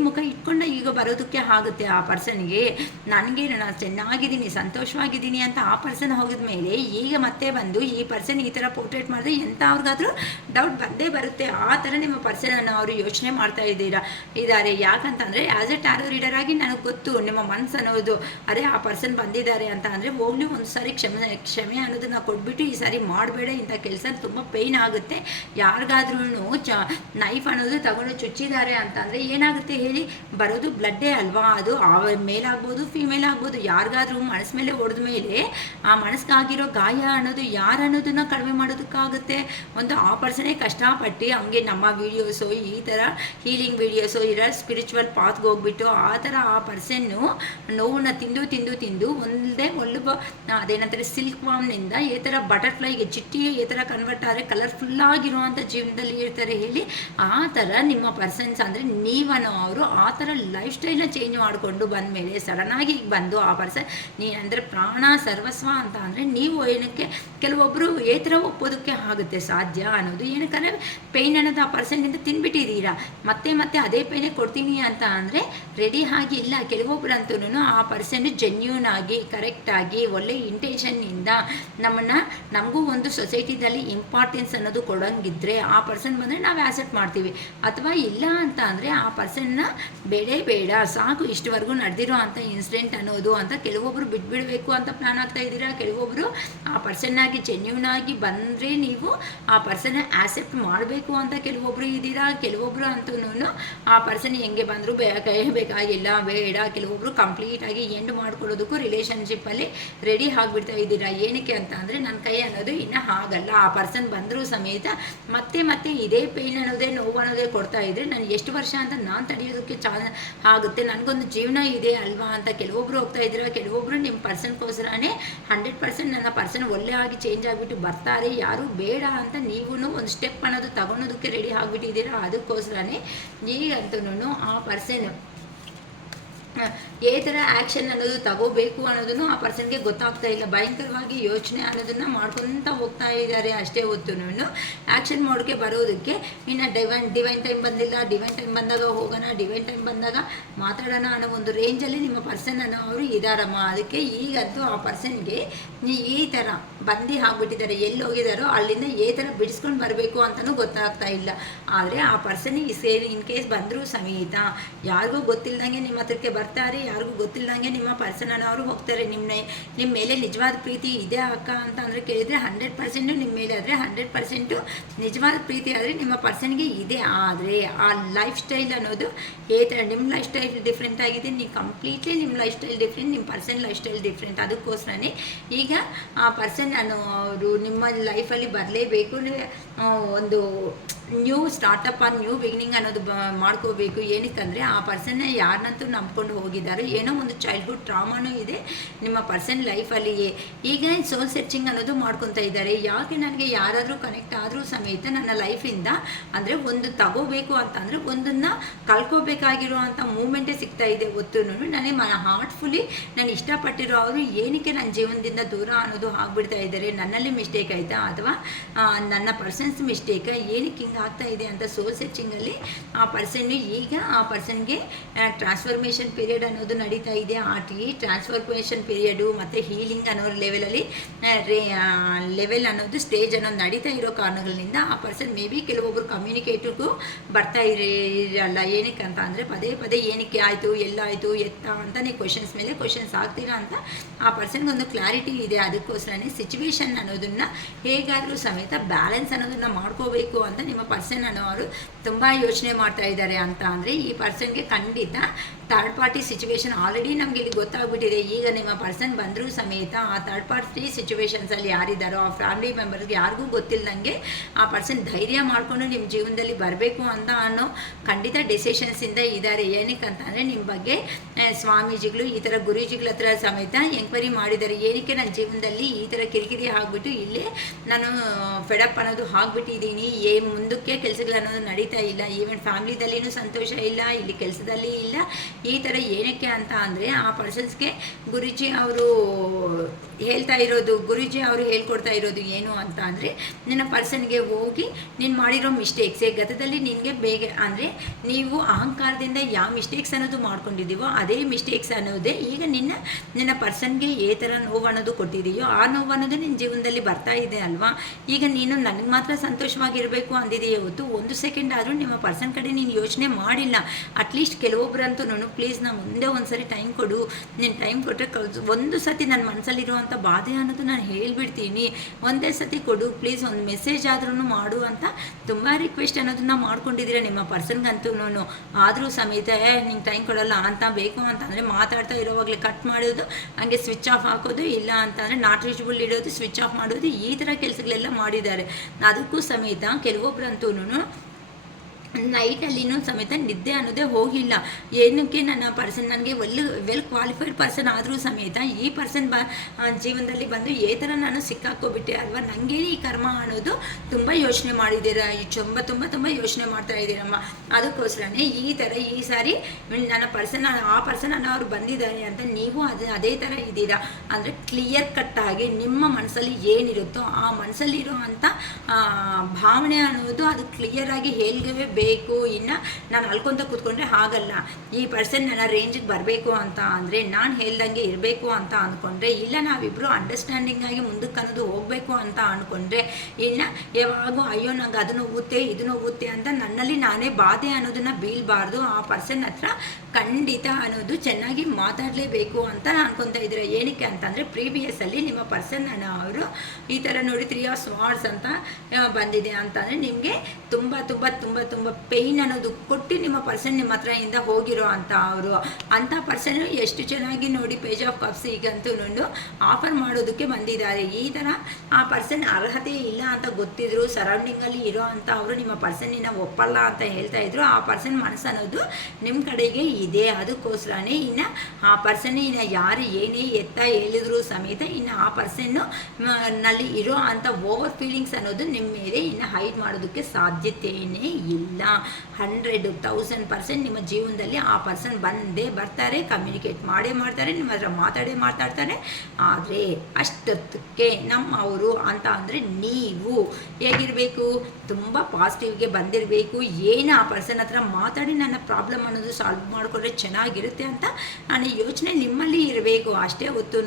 ಮುಖ ಇಟ್ಕೊಂಡು ಈಗ ಬರೋದಕ್ಕೆ ಆಗುತ್ತೆ ಆ ಪರ್ಸನ್ಗೆ? ನನಗೆ ನಾನು ಚೆನ್ನಾಗಿದ್ದೀನಿ ಸಂತೋಷವಾಗಿದ್ದೀನಿ ಅಂತ ಆ ಪರ್ಸನ್ ಹೋಗಿದ ಮೇಲೆ ಈಗ ಮತ್ತೆ ಬಂದು ಈ ಪರ್ಸನ್ ಈ ಥರ ಪೋರ್ಟ್ರೇಟ್ ಮಾಡಿದ್ರೆ ಅವ್ರಿಗಾದ್ರೂ ಡೌಟ್ ಬಂದೇ ಬರುತ್ತೆ. ಆ ಥರ ನಿಮ್ಮ ಪರ್ಸನನ್ನು ಅವರು ಯೋಚನೆ ಮಾಡ್ತಾ ಇದ್ದಾರೆ. ಯಾಕಂತಂದರೆ ಆ್ಯಸ್ ಎ ಟ್ಯಾರೋ ರೀಡರ್ ಆಗಿ ನನಗೆ ಗೊತ್ತು ನಿಮ್ಮ ಮನಸ್ಸು ಅನ್ನೋದು. ಅರೆ ಆ ಪರ್ಸನ್ ಬಂದಿದ್ದಾರೆ ಅಂತ ಅಂದರೆ ಹೋಗ್ಲಿ ಒಂದು ಸಾರಿ ಕ್ಷಮೆ ಅನ್ನೋದನ್ನು ಕೊಟ್ಬಿಟ್ಟು ಈ ಸಾರಿ ಮಾಡಬೇಡ ಇಂಥ ಕೆಲಸ, ತುಂಬ ಪೇಯ್ನ್ ಆಗುತ್ತೆ. ಯಾರಿಗಾದ್ರೂ ನೈಫ್ ಅನ್ನೋದು ತಗೊಂಡು ಚುಚ್ಚಿದ್ದಾರೆ ಅಂತ ಅಂದರೆ ಏನಾಗುತ್ತೆ ಹೇಳಿ? ಬರೋದು ಬ್ಲಡ್ಡೇ ಅಲ್ವಾ? ಅದು ಮೇಲಾಗ್ಬೋದು ಫಿಮೇಲ್ ಆಗ್ಬೋದು, ಯಾರಿಗಾದ್ರೂ ಮನಸ್ಸು ಮೇಲೆ ಹೊಡೆದ ಮೇಲೆ ಆ ಮನಸ್ಸಿಗಾಗಿರೋ ಗಾಯ ಅನ್ನೋದು ಯಾರು ಅನ್ನೋದನ್ನ ಕಡಿಮೆ ಮಾಡೋದಕ್ಕಾಗುತ್ತೆ? ಒಂದು ಆ ಪರ್ಸನೇ ಕಷ್ಟಪಟ್ಟು ಹಂಗೆ ನಮ್ಮ ವೀಡಿಯೋಸು ಈ ಥರ ಹೀಲಿಂಗ್ ವೀಡಿಯೋಸು ಇರೋ ಸ್ಪಿರಿಚುವಲ್ ಪಾತ್ಗೆ ಹೋಗ್ಬಿಟ್ಟು ಆ ಥರ ಆ ಪರ್ಸನ್ನು ನೋವನ್ನ ತಿಂದು ಒಂದೇ ಅದೇನಂತಾರೆ ಸಿಲ್ಕ್ ವಾಮ್ನಿಂದ ಈ ಥರ ಬಟರ್ಫ್ಲೈಗೆ ಚಿಟ್ಟಿಗೆ ಈ ಥರ ಕನ್ವರ್ಟ್ ಆದರೆ ಕಲರ್ಫುಲ್ಲಾಗಿರುವಂಥ ಜೀವನದಲ್ಲಿ ಇರ್ತಾರೆ ಹೇಳಿ. ಆ ಥರ ನಿಮ್ಮ ಪರ್ಸನ್ಸ್ ಅಂದರೆ ನೀವನ್ನೋ ಅವರು ಆ ಥರ ಲೈಫ್ ಸ್ಟೈಲ್ನ ಚೇಂಜ್ ಮಾಡಿಕೊಂಡು ಬಂದಮೇಲೆ ಸಡನ್ನಾಗಿ ಬಂದು ಆ ಪರ್ಸನ್ ನೀನಂದರೆ ಪ್ರಾಣ ಸರ್ವಸ್ವ ಅಂತ ಅಂದರೆ ನೀವು ಏನಕ್ಕೆ ಕೆಲವೊಬ್ಬರು ಈ ಥರ ಒಪ್ಪೋದಕ್ಕೆ ಆಗುತ್ತೆ ಸಾಧ್ಯ ಅನ್ನೋದು? ಏನಕ್ಕಂದರೆ ಪೇಯ್ನ್ ಅನ್ನೋದು ಆ ಪರ್ಸನ್ನಿಂದ ತಿನ್ಬಿಟ್ಟಿದ್ದೀರಾ, ಮತ್ತೆ ಅದೇ ಪೇಯ್ನೇ ಕೊಡ್ತೀನಿ ಅಂತ ಅಂದರೆ ರೆಡಿ ಆಗಿಲ್ಲ. ಕೆಲವೊಬ್ಬರು ಅಂತೂ ಆ ಪರ್ಸನ್ ಜೆನ್ಯೂನ್ ಆಗಿ ಕರೆಕ್ಟಾಗಿ ಒಳ್ಳೆ ಇಂಟೆನ್ಷನ್ನಿಂದ ನಮಗೂ ಒಂದು ಸೊಸೈಟಿದಲ್ಲಿ ಇಂಪಾರ್ಟೆನ್ಸ್ ಅನ್ನೋದು ಕೊಡೋಂಗಿದ್ರೆ ಆ ಪರ್ಸನ್ ಬಂದರೆ ನಾವು ಆ್ಯಕ್ಸೆಪ್ಟ್ ಮಾಡ್ತೀವಿ. ಅಥವಾ ಇಲ್ಲ ಅಂತ ಅಂದರೆ ಆ ಪರ್ಸನ್ನ ಬೇಡ ಸಾಕು ಇಷ್ಟವರೆಗೂ ನಡೆದಿರೋ ಅಂಥ ಇನ್ಸಿಡೆಂಟ್ ಅನ್ನೋದು ಅಂತ ಕೆಲವೊಬ್ಬರು ಬಿಟ್ಬಿಡಬೇಕು ಅಂತ ಪ್ಲ್ಯಾನ್ ಆಗ್ತಾ ಇದ್ದೀರಾ. ಕೆಲವೊಬ್ಬರು ಆ ಪರ್ಸನ್ನಾಗಿ ಜೆನ್ಯೂನ್ ಆಗಿ ಬಂದರೆ ನೀವು ಆ ಪರ್ಸನ್ನ ಆ್ಯಕ್ಸೆಪ್ಟ್ ಮಾಡಬೇಕು ಅಂತ ಕೆಲವೊಬ್ಬರು ಇದ್ದೀರಾ. ಕೆಲವೊಬ್ಬರು ಅಂತೂ ಆ ಪರ್ಸನ್ ಹೆಂಗೆ ಬಂದರೂ ಬೇಕಾಗಿಲ್ಲ ಬೇಡ, ಕೆಲವೊಬ್ಬರು ಕಂಪ್ಲೀಟಾಗಿ ಎಂಡ್ ಮಾಡ್ಕೊಳ್ಳೋದಕ್ಕೂ ರಿಲೇಷನ್ಶಿಪ್ಪಲ್ಲಿ ರೆಡಿ ಆಗಿಬಿಡ್ತಾ ಇದ್ದೀರಾ. ಏನಕ್ಕೆ ಅಂತ ಅಂದರೆ ನನ್ನ ಕೈ ಅನ್ನೋದು ಇನ್ನೂ ಆಗಲ್ಲ. ಆ ಪರ್ಸನ್ ಬಂದರೂ ಸಮೇತ ಮತ್ತೆ ಇದೇ ಪೇಯ್ನ್ ಅನ್ನೋದೇ ನೋವು ಅನ್ನೋದೇ ಕೊಡ್ತಾ ಇದ್ದರೆ ನಾನು ಎಷ್ಟು ವರ್ಷ ಅಂತ ನಾನು ತಡೆಯೋದಕ್ಕೆ ಆಗುತ್ತೆ? ನನಗೊಂದು ಜೀವನ ಇದೆ ಅಲ್ವಾ ಅಂತ ಕೆಲವೊಬ್ರು ಹೋಗ್ತಾ ಇದ್ದೀರಾ. ಕೆಲವೊಬ್ರು ನಿಮ್ಮ ಪರ್ಸನ್ಗೋಸ್ಕರನೇ 100% ನನ್ನ ಪರ್ಸನ್ ಒಳ್ಳೆ ಆಗಿ ಚೇಂಜ್ ಆಗಿಬಿಟ್ಟು ಬರ್ತಾರೆ. ಯಾರು ಬೇಡ ಅಂತ ನೀವು ಒಂದು ಸ್ಟೆಪ್ ಅನ್ನೋದು ತಗೊಳೋದಕ್ಕೆ ರೆಡಿ ಆಗಿಬಿಟ್ಟಿದ್ದೀರಾ. ಅದಕ್ಕೋಸ್ಕರನೇ ಈಗಂತೂ ಆ ಪರ್ಸನ್ ఏ ಥರ ಆ್ಯಕ್ಷನ್ ಅನ್ನೋದು ತಗೋಬೇಕು ಅನ್ನೋದನ್ನು ಆ ಪರ್ಸನ್ಗೆ ಗೊತ್ತಾಗ್ತಾ ಇಲ್ಲ. ಭಯಂಕರವಾಗಿ ಯೋಚನೆ ಅನ್ನೋದನ್ನು ಮಾಡ್ಕೊತ ಹೋಗ್ತಾ ಇದ್ದಾರೆ ಅಷ್ಟೇ ಹೊತ್ತು. ಆ್ಯಕ್ಷನ್ ಮೋಡ್ಗೆ ಬರೋದಕ್ಕೆ ಇನ್ನು ಡಿವೈನ್ ಟೈಮ್ ಬಂದಿಲ್ಲ, ಡಿವೈನ್ ಟೈಮ್ ಬಂದಾಗ ಹೋಗೋಣ, ಡಿವೈನ್ ಟೈಮ್ ಬಂದಾಗ ಮಾತಾಡೋಣ ಅನ್ನೋ ಒಂದು ರೇಂಜಲ್ಲಿ ನಿಮ್ಮ ಪರ್ಸನ್ ಅನ್ನೋರು ಇದ್ದಾರಮ್ಮ. ಅದಕ್ಕೆ ಈಗಂತೂ ಆ ಪರ್ಸನ್ಗೆ ಈ ಥರ ಬಂದು ಆಗ್ಬಿಟ್ಟಿದ್ದಾರೆ. ಎಲ್ಲಿ ಹೋಗಿದ್ದಾರೋ ಅಲ್ಲಿಂದ ಈ ಥರ ಬಿಡಿಸ್ಕೊಂಡು ಬರಬೇಕು ಅಂತಲೂ ಗೊತ್ತಾಗ್ತಾ ಇಲ್ಲ. ಆದರೆ ಆ ಪರ್ಸನಿಗೆ ಇನ್ ಕೇಸ್ ಬಂದರೂ ಸಮೇತ ಯಾರಿಗೂ ಗೊತ್ತಿಲ್ಲದಂಗೆ ನಿಮ್ಮ ಹತ್ರಕ್ಕೆ ಬರ್ತಾರೆ, ಯಾರಿಗೂ ಗೊತ್ತಿಲ್ಲದಂಗೆ ನಿಮ್ಮ ಪರ್ಸನ್ ಅನ್ನೋರು ಹೋಗ್ತಾರೆ. ನಿಮ್ಮ ಮೇಲೆ ನಿಜವಾದ ಪ್ರೀತಿ ಇದೆ ಅಕ್ಕ ಅಂತ ಅಂದರೆ ಕೇಳಿದರೆ 100% ನಿಮ್ಮ ಮೇಲೆ ಆದರೆ 100% ನಿಜವಾದ ಪ್ರೀತಿ ಆದರೆ ನಿಮ್ಮ ಪರ್ಸನ್ಗೆ ಇದೆ. ಆದರೆ ಆ ಲೈಫ್ ಸ್ಟೈಲ್ ಅನ್ನೋದು ಥರ ನಿಮ್ಮ ಲೈಫ್ ಸ್ಟೈಲ್ ಡಿಫ್ರೆಂಟ್ ಆಗಿದೆ, ನೀವು ಕಂಪ್ಲೀಟ್ಲಿ ನಿಮ್ಮ ಲೈಫ್ ಸ್ಟೈಲ್ ಡಿಫ್ರೆಂಟ್, ನಿಮ್ಮ ಪರ್ಸನ್ ಲೈಫ್ ಸ್ಟೈಲ್ ಡಿಫ್ರೆಂಟ್. ಅದಕ್ಕೋಸ್ಕರನೇ ಈಗ ಆ ಪರ್ಸನ್ ಅನ್ನೋರು ನಿಮ್ಮ ಲೈಫಲ್ಲಿ ಬರಲೇಬೇಕು. ಒಂದು ನ್ಯೂ ಸ್ಟಾರ್ಟಪ್ ನ್ಯೂ ಬಿಗಿನಿಂಗ್ ಅನ್ನೋದು ಮಾಡ್ಕೋಬೇಕು. ಏನಕ್ಕಂದರೆ ಆ ಪರ್ಸನ್ನ ಯಾರನ್ನಂತೂ ನಂಬ್ಕೊಂಡು ಹೋಗಿದ್ದಾರೆ, ಏನೋ ಒಂದು ಚೈಲ್ಡ್ಹುಡ್ ಟ್ರಾಮಾನೂ ಇದೆ ನಿಮ್ಮ ಪರ್ಸನ್ ಲೈಫಲ್ಲಿಯೇ. ಈಗ ಸೋಲ್ ಸರ್ಚಿಂಗ್ ಅನ್ನೋದು ಮಾಡ್ಕೊತಾ ಇದ್ದಾರೆ. ಯಾಕೆ ನನಗೆ ಯಾರಾದರೂ ಕನೆಕ್ಟ್ ಆದರೂ ಸಮೇತ ನನ್ನ ಲೈಫಿಂದ ಅಂದರೆ ಒಂದು ತಗೋಬೇಕು ಅಂತ ಅಂದರೆ ಒಂದನ್ನು ಕಳ್ಕೋಬೇಕಾಗಿರೋ ಅಂಥ ಮೂಮೆಂಟೇ ಸಿಗ್ತಾ ಇದೆ. ಹೊತ್ತು ನನಗೆ ಹಾರ್ಟ್ಫುಲಿ ನಾನು ಇಷ್ಟಪಟ್ಟಿರೋ ಅವರು ಏನಕ್ಕೆ ನನ್ನ ಜೀವನದಿಂದ ದೂರ ಅನ್ನೋದು ಆಗ್ಬಿಡ್ತಾ ಇದ್ದಾರೆ. ನನ್ನಲ್ಲಿ ಮಿಸ್ಟೇಕ್ ಆಯಿತಾ ಅಥವಾ ನನ್ನ ಪರ್ಸನ್ಸ್ ಮಿಸ್ಟೇಕ್ ಏನಕ್ಕೆ ಹಿಂಗೆ ಆಗ್ತಾ ಇದೆ ಅಂತ ಸೋಲ್ ಸರ್ಚಿಂಗಲ್ಲಿ ಆ ಪರ್ಸನ್ನು ಈಗ ಆ ಪರ್ಸನ್ಗೆ ಟ್ರಾನ್ಸ್ಫಾರ್ಮೇಷನ್ ಪೀರಿಯಡ್ ಅನ್ನೋದು ನಡೀತಾ ಇದೆ. ಈ ಟ್ರಾನ್ಸ್ಫಾರ್ಮೇಷನ್ ಪೀರಿಯಡು ಮತ್ತು ಹೀಲಿಂಗ್ ಅನ್ನೋ ಲೆವೆಲ್ ಅನ್ನೋದು ಸ್ಟೇಜ್ ಅನ್ನೋದು ನಡೀತಾ ಇರೋ ಕಾರಣಗಳಿಂದ ಆ ಪರ್ಸನ್ ಮೇ ಬಿ ಕೆಲವೊಬ್ಬರು ಕಮ್ಯುನಿಕೇಟಿವ್ಗೂ ಬರ್ತಾ ಇರಲ್ಲ. ಏನಕ್ಕೆ ಅಂತ ಅಂದರೆ ಪದೇ ಪದೇ ಏನಕ್ಕೆ ಆಯಿತು, ಎಲ್ಲಾಯಿತು, ಎತ್ತ ಅಂತ ನೀವು ಕ್ವಶನ್ಸ್ ಮೇಲೆ ಕ್ವಶನ್ಸ್ ಆಗ್ತೀರಾ ಅಂತ ಆ ಪರ್ಸನ್ಗೊಂದು ಕ್ಲಾರಿಟಿ ಇದೆ. ಅದಕ್ಕೋಸ್ಕರನೇ ಸಿಚುವೇಶನ್ ಅನ್ನೋದನ್ನು ಹೇಗಾದರೂ ಸಮೇತ ಬ್ಯಾಲೆನ್ಸ್ ಅನ್ನೋದನ್ನು ಮಾಡ್ಕೋಬೇಕು ಅಂತ ನಿಮ್ಮ ಪರ್ಸನ್ ಅನ್ನೋರು ತುಂಬ ಯೋಚನೆ ಮಾಡ್ತಾ ಇದ್ದಾರೆ. ಅಂತ ಅಂದರೆ ಈ ಪರ್ಸನ್ಗೆ ಖಂಡಿತ ಥರ್ಡ್ ಪಾರ್ಟಿ ಸಿಚುವೇಶನ್ ಆಲ್ರೆಡಿ ನಮಗೆ ಇಲ್ಲಿ ಗೊತ್ತಾಗ್ಬಿಟ್ಟಿದೆ. ಈಗ ನಿಮ್ಮ ಪರ್ಸನ್ ಬಂದರೂ ಸಮೇತ ಆ ಥರ್ಡ್ ಪಾರ್ಟಿ ಸಿಚುವೇಶನ್ಸಲ್ಲಿ ಯಾರಿದ್ದಾರೋ ಆ ಫ್ಯಾಮಿಲಿ ಮೆಂಬರ್ಸ್ಗೆ ಯಾರಿಗೂ ಗೊತ್ತಿಲ್ಲದಂಗೆ ಆ ಪರ್ಸನ್ ಧೈರ್ಯ ಮಾಡಿಕೊಂಡು ನಿಮ್ಮ ಜೀವನದಲ್ಲಿ ಬರಬೇಕು ಅಂತ ಅನ್ನೋ ಖಂಡಿತ ಡಿಸಿಷನ್ಸಿಂದ ಇದ್ದಾರೆ. ಏನಕ್ಕೆ ಅಂತಂದರೆ ನಿಮ್ಮ ಬಗ್ಗೆ ಸ್ವಾಮೀಜಿಗಳು ಈ ಥರ ಗುರೂಜಿಗಳ ಹತ್ರ ಸಮೇತ ಎಂಕ್ವೈರಿ ಮಾಡಿದ್ದಾರೆ. ಏನಕ್ಕೆ ನನ್ನ ಜೀವನದಲ್ಲಿ ಈ ಥರ ಕಿರಿಕಿರಿ ಆಗಿಬಿಟ್ಟು ಇಲ್ಲೇ ನಾನು ಫೆಡಪ್ ಅನ್ನೋದು ಆಗಿಬಿಟ್ಟಿದ್ದೀನಿ, ಮುಂದಕ್ಕೆ ಕೆಲಸಗಳು ಅನ್ನೋದು ನಡೀತಾ ಇಲ್ಲ, ಈವನ್ ಫ್ಯಾಮಿಲಿದಲ್ಲಿನೂ ಸಂತೋಷ ಇಲ್ಲ, ಇಲ್ಲಿ ಕೆಲಸದಲ್ಲಿ ಇಲ್ಲ, ಈ ಥರ ಏನಕ್ಕೆ ಅಂತ ಅಂದರೆ ಆ ಪರ್ಸನ್ಸ್ಗೆ ಗುರೂಜಿ ಅವರು ಹೇಳ್ಕೊಡ್ತಾ ಇರೋದು ಏನು ಅಂತ ಅಂದರೆ ನಿನ್ನ ಪರ್ಸನ್ಗೆ ಹೋಗಿ ನೀನು ಮಾಡಿರೋ ಮಿಸ್ಟೇಕ್ಸೇ ಗತದಲ್ಲಿ ನಿನಗೆ ಬೇಗ ಅಂದರೆ ನೀವು ಅಹಂಕಾರದಿಂದ ಯಾವ ಮಿಸ್ಟೇಕ್ಸ್ ಅನ್ನೋದು ಮಾಡ್ಕೊಂಡಿದ್ದೀವೋ ಅದೇ ಮಿಸ್ಟೇಕ್ಸ್ ಅನ್ನೋದೇ ಈಗ ನಿನ್ನ ಪರ್ಸನ್ಗೆ ಏ ಥರ ನೋವು ಅನ್ನೋದು ಕೊಟ್ಟಿದೆಯೋ ಆ ನೋವು ಅನ್ನೋದು ನಿನ್ನ ಜೀವನದಲ್ಲಿ ಬರ್ತಾ ಇದೆ ಅಲ್ವಾ. ಈಗ ನೀನು ನನಗೆ ಮಾತ್ರ ಸಂತೋಷವಾಗಿರಬೇಕು ಅಂದಿದೆಯೇ ಹೊತ್ತು ಒಂದು ಸೆಕೆಂಡ್ ಆದರೂ ನಿಮ್ಮ ಪರ್ಸನ್ ಕಡೆ ನೀನು ಯೋಚನೆ ಮಾಡಿಲ್ಲ. ಅಟ್ಲೀಸ್ಟ್ ಕೆಲವೊಬ್ಬರಂತೂ ಪ್ಲೀಸ್ ನಾನು ಮುಂದೆ ಒಂದು ಸರಿ ಟೈಮ್ ಕೊಡು, ನೀನು ಟೈಮ್ ಕೊಟ್ಟರೆ ಒಂದು ಸತಿ ನನ್ನ ಮನಸ್ಸಲ್ಲಿರುವಂಥ ಬಾಧೆ ಅನ್ನೋದು ನಾನು ಹೇಳ್ಬಿಡ್ತೀನಿ, ಒಂದೇ ಸತಿ ಕೊಡು ಪ್ಲೀಸ್, ಒಂದು ಮೆಸೇಜ್ ಆದ್ರೂ ಮಾಡು ಅಂತ ತುಂಬ ರಿಕ್ವೆಸ್ಟ್ ಅನ್ನೋದನ್ನ ಮಾಡ್ಕೊಂಡಿದ್ದೀರ ನಿಮ್ಮ ಪರ್ಸನ್ಗಂತೂ. ಆದರೂ ಸಮೇತ ನಿಂಗೆ ಟೈಮ್ ಕೊಡಲ್ಲ ಅಂತ ಬೇಕು ಅಂತಂದರೆ ಮಾತಾಡ್ತಾ ಇರೋವಾಗಲೇ ಕಟ್ ಮಾಡೋದು, ಹಂಗೆ ಸ್ವಿಚ್ ಆಫ್ ಹಾಕೋದು, ಇಲ್ಲ ಅಂತಂದರೆ ನಾಟ್ ರೀಚಬಲ್ ಇಡೋದು, ಸ್ವಿಚ್ ಆಫ್ ಮಾಡೋದು, ಈ ಥರ ಕೆಲಸಗಳೆಲ್ಲ ಮಾಡಿದ್ದಾರೆ. ಅದಕ್ಕೂ ಸಮೇತ ಕೆಲವೊಬ್ಬರಂತೂ ನೈಟಲ್ಲಿನೂ ಸಮೇತ ನಿದ್ದೆ ಅನ್ನೋದೇ ಹೋಗಿಲ್ಲ. ಏನಕ್ಕೆ ನನ್ನ ಪರ್ಸನ್ ನನಗೆ ವೆಲ್ ಕ್ವಾಲಿಫೈಡ್ ಪರ್ಸನ್ ಆದರೂ ಸಮೇತ ಈ ಪರ್ಸನ್ ಜೀವನದಲ್ಲಿ ಬಂದು ಈ ಥರ ನಾನು ಸಿಕ್ಕಾಕೋಬಿಟ್ಟೆ ಅಲ್ವಾ, ನನಗೇ ಈ ಕರ್ಮ ಅನ್ನೋದು ತುಂಬ ಯೋಚನೆ ಮಾಡಿದ್ದೀರ, ತುಂಬ ತುಂಬ ತುಂಬ ಯೋಚನೆ ಮಾಡ್ತಾ ಇದ್ದೀರಮ್ಮ. ಅದಕ್ಕೋಸ್ಕರನೇ ಈ ಥರ ಈ ಸಾರಿ ನನ್ನ ಪರ್ಸನ್ ಆ ಪರ್ಸನ್ ಅನ್ನೋರು ಬಂದಿದ್ದಾರೆ ಅಂತ ನೀವು ಅದೇ ಥರ ಇದ್ದೀರಾ ಅಂದರೆ ಕ್ಲಿಯರ್ ಕಟ್ಟಾಗಿ ನಿಮ್ಮ ಮನಸ್ಸಲ್ಲಿ ಏನಿರುತ್ತೋ ಆ ಮನಸ್ಸಲ್ಲಿರೋ ಅಂಥ ಭಾವನೆ ಅನ್ನೋದು ಅದು ಕ್ಲಿಯರಾಗಿ ಹೇಳ್ಗವೇ ಬೇಕು. ಇನ್ನು ನಾನು ಅಳ್ಕೊತ ಕೂತ್ಕೊಂಡ್ರೆ ಹಾಗಲ್ಲ, ಈ ಪರ್ಸನ್ ನನ್ನ ರೇಂಜಿಗೆ ಬರಬೇಕು ಅಂತ ಅಂದರೆ ನಾನು ಹೇಳ್ದಂಗೆ ಇರಬೇಕು ಅಂತ ಅಂದ್ಕೊಂಡ್ರೆ, ಇಲ್ಲ ನಾವಿಬ್ಬರು ಅಂಡರ್ಸ್ಟ್ಯಾಂಡಿಂಗ್ ಆಗಿ ಮುಂದಕ್ಕೆ ಅನ್ನೋದು ಹೋಗಬೇಕು ಅಂತ ಅಂದ್ಕೊಂಡ್ರೆ, ಇನ್ನು ಯಾವಾಗೂ ಅಯ್ಯೋ ನಂಗೆ ಅದು ನೋವುತ್ತೆ ಇದು ನೋವುತ್ತೆ ಅಂತ ನನ್ನಲ್ಲಿ ನಾನೇ ಬಾಧೆ ಅನ್ನೋದನ್ನು ಬೀಳಬಾರ್ದು. ಆ ಪರ್ಸನ್ ಹತ್ರ ಖಂಡಿತ ಅನ್ನೋದು ಚೆನ್ನಾಗಿ ಮಾತಾಡಲೇಬೇಕು ಅಂತ ಅನ್ಕೊತಾ ಇದ್ದೀರ. ಏನಕ್ಕೆ ಅಂತಂದರೆ ಪ್ರೀವಿಯಸ್ಸಲ್ಲಿ ನಿಮ್ಮ ಪರ್ಸನ್ ಅವರು ಈ ಥರ ನೋಡಿ 3 ಆಫ್ ಸ್ವಾರ್ಡ್ಸ್ ಅಂತ ಬಂದಿದೆ ಅಂತಂದರೆ ನಿಮಗೆ ತುಂಬ ತುಂಬ ತುಂಬ ತುಂಬ ಪೇಯ್ನ್ ಅನ್ನೋದು ಕೊಟ್ಟು ನಿಮ್ಮ ಪರ್ಸನ್ ನಿಮ್ಮ ಹತ್ರ ಇಂದ ಹೋಗಿರೋ ಅಂತ ಅವರು ಅಂಥ ಪರ್ಸನ್ನು ಎಷ್ಟು ಚೆನ್ನಾಗಿ ನೋಡಿ ಪೇಜ್ ಆಫ್ ಕಪ್ಸ್ ಈಗಂತೂ ಆಫರ್ ಮಾಡೋದಕ್ಕೆ ಬಂದಿದ್ದಾರೆ. ಈ ಥರ ಆ ಪರ್ಸನ್ ಅರ್ಹತೆ ಇಲ್ಲ ಅಂತ ಗೊತ್ತಿದ್ರು ಸರೌಂಡಿಂಗಲ್ಲಿ ಇರೋ ಅಂತ ಅವರು ನಿಮ್ಮ ಪರ್ಸನ್ನಿನ ಒಪ್ಪಲ್ಲ ಅಂತ ಹೇಳ್ತಾ ಇದ್ರು. ಆ ಪರ್ಸನ್ ಮನಸ್ಸು ಅನ್ನೋದು ನಿಮ್ಮ ಕಡೆಗೆ ಇದೆ. ಅದಕ್ಕೋಸ್ಕರನೇ ಇನ್ನು ಆ ಪರ್ಸನ್ನೇ ಇನ್ನು ಯಾರು ಏನೇ ಎತ್ತ ಹೇಳಿದ್ರು ಸಮೇತ ಇನ್ನು ಆ ಪರ್ಸನ್ನು ನಲ್ಲಿ ಇರೋ ಅಂಥ ಓವರ್ ಫೀಲಿಂಗ್ಸ್ ಅನ್ನೋದು ನಿಮ್ಮ ಮೇಲೆ ಇನ್ನು ಹೈಡ್ ಮಾಡೋದಕ್ಕೆ ಸಾಧ್ಯತೆಯೇ ಇಲ್ಲ. ಇಲ್ಲ. 100,000% ನಿಮ್ಮ ಜೀವನದಲ್ಲಿ ಆ ಪರ್ಸನ್ ಬಂದೇ ಬರ್ತಾರೆ, ಕಮ್ಯುನಿಕೇಟ್ ಮಾಡೇ ಮಾಡ್ತಾರೆ, ನಿಮ್ಮ ಹತ್ರ ಮಾತಾಡ್ತಾರೆ. ಆದರೆ ಅಷ್ಟೊತ್ತಕ್ಕೆ ನಮ್ಮವರು ಅಂತ ಅಂದರೆ ನೀವು ಹೇಗಿರಬೇಕು, ತುಂಬ ಪಾಸಿಟಿವ್ಗೆ ಬಂದಿರಬೇಕು. ಏನು ಆ ಪರ್ಸನ್ ಹತ್ರ ಮಾತಾಡಿ ನನ್ನ ಪ್ರಾಬ್ಲಮ್ ಅನ್ನೋದು ಸಾಲ್ವ್ ಮಾಡಿಕೊಂಡ್ರೆ ಚೆನ್ನಾಗಿರುತ್ತೆ ಅಂತ ನಾನು ಯೋಚನೆ ನಿಮ್ಮಲ್ಲಿ ಇರಬೇಕು. ಅಷ್ಟೇ ಹೊತ್ತು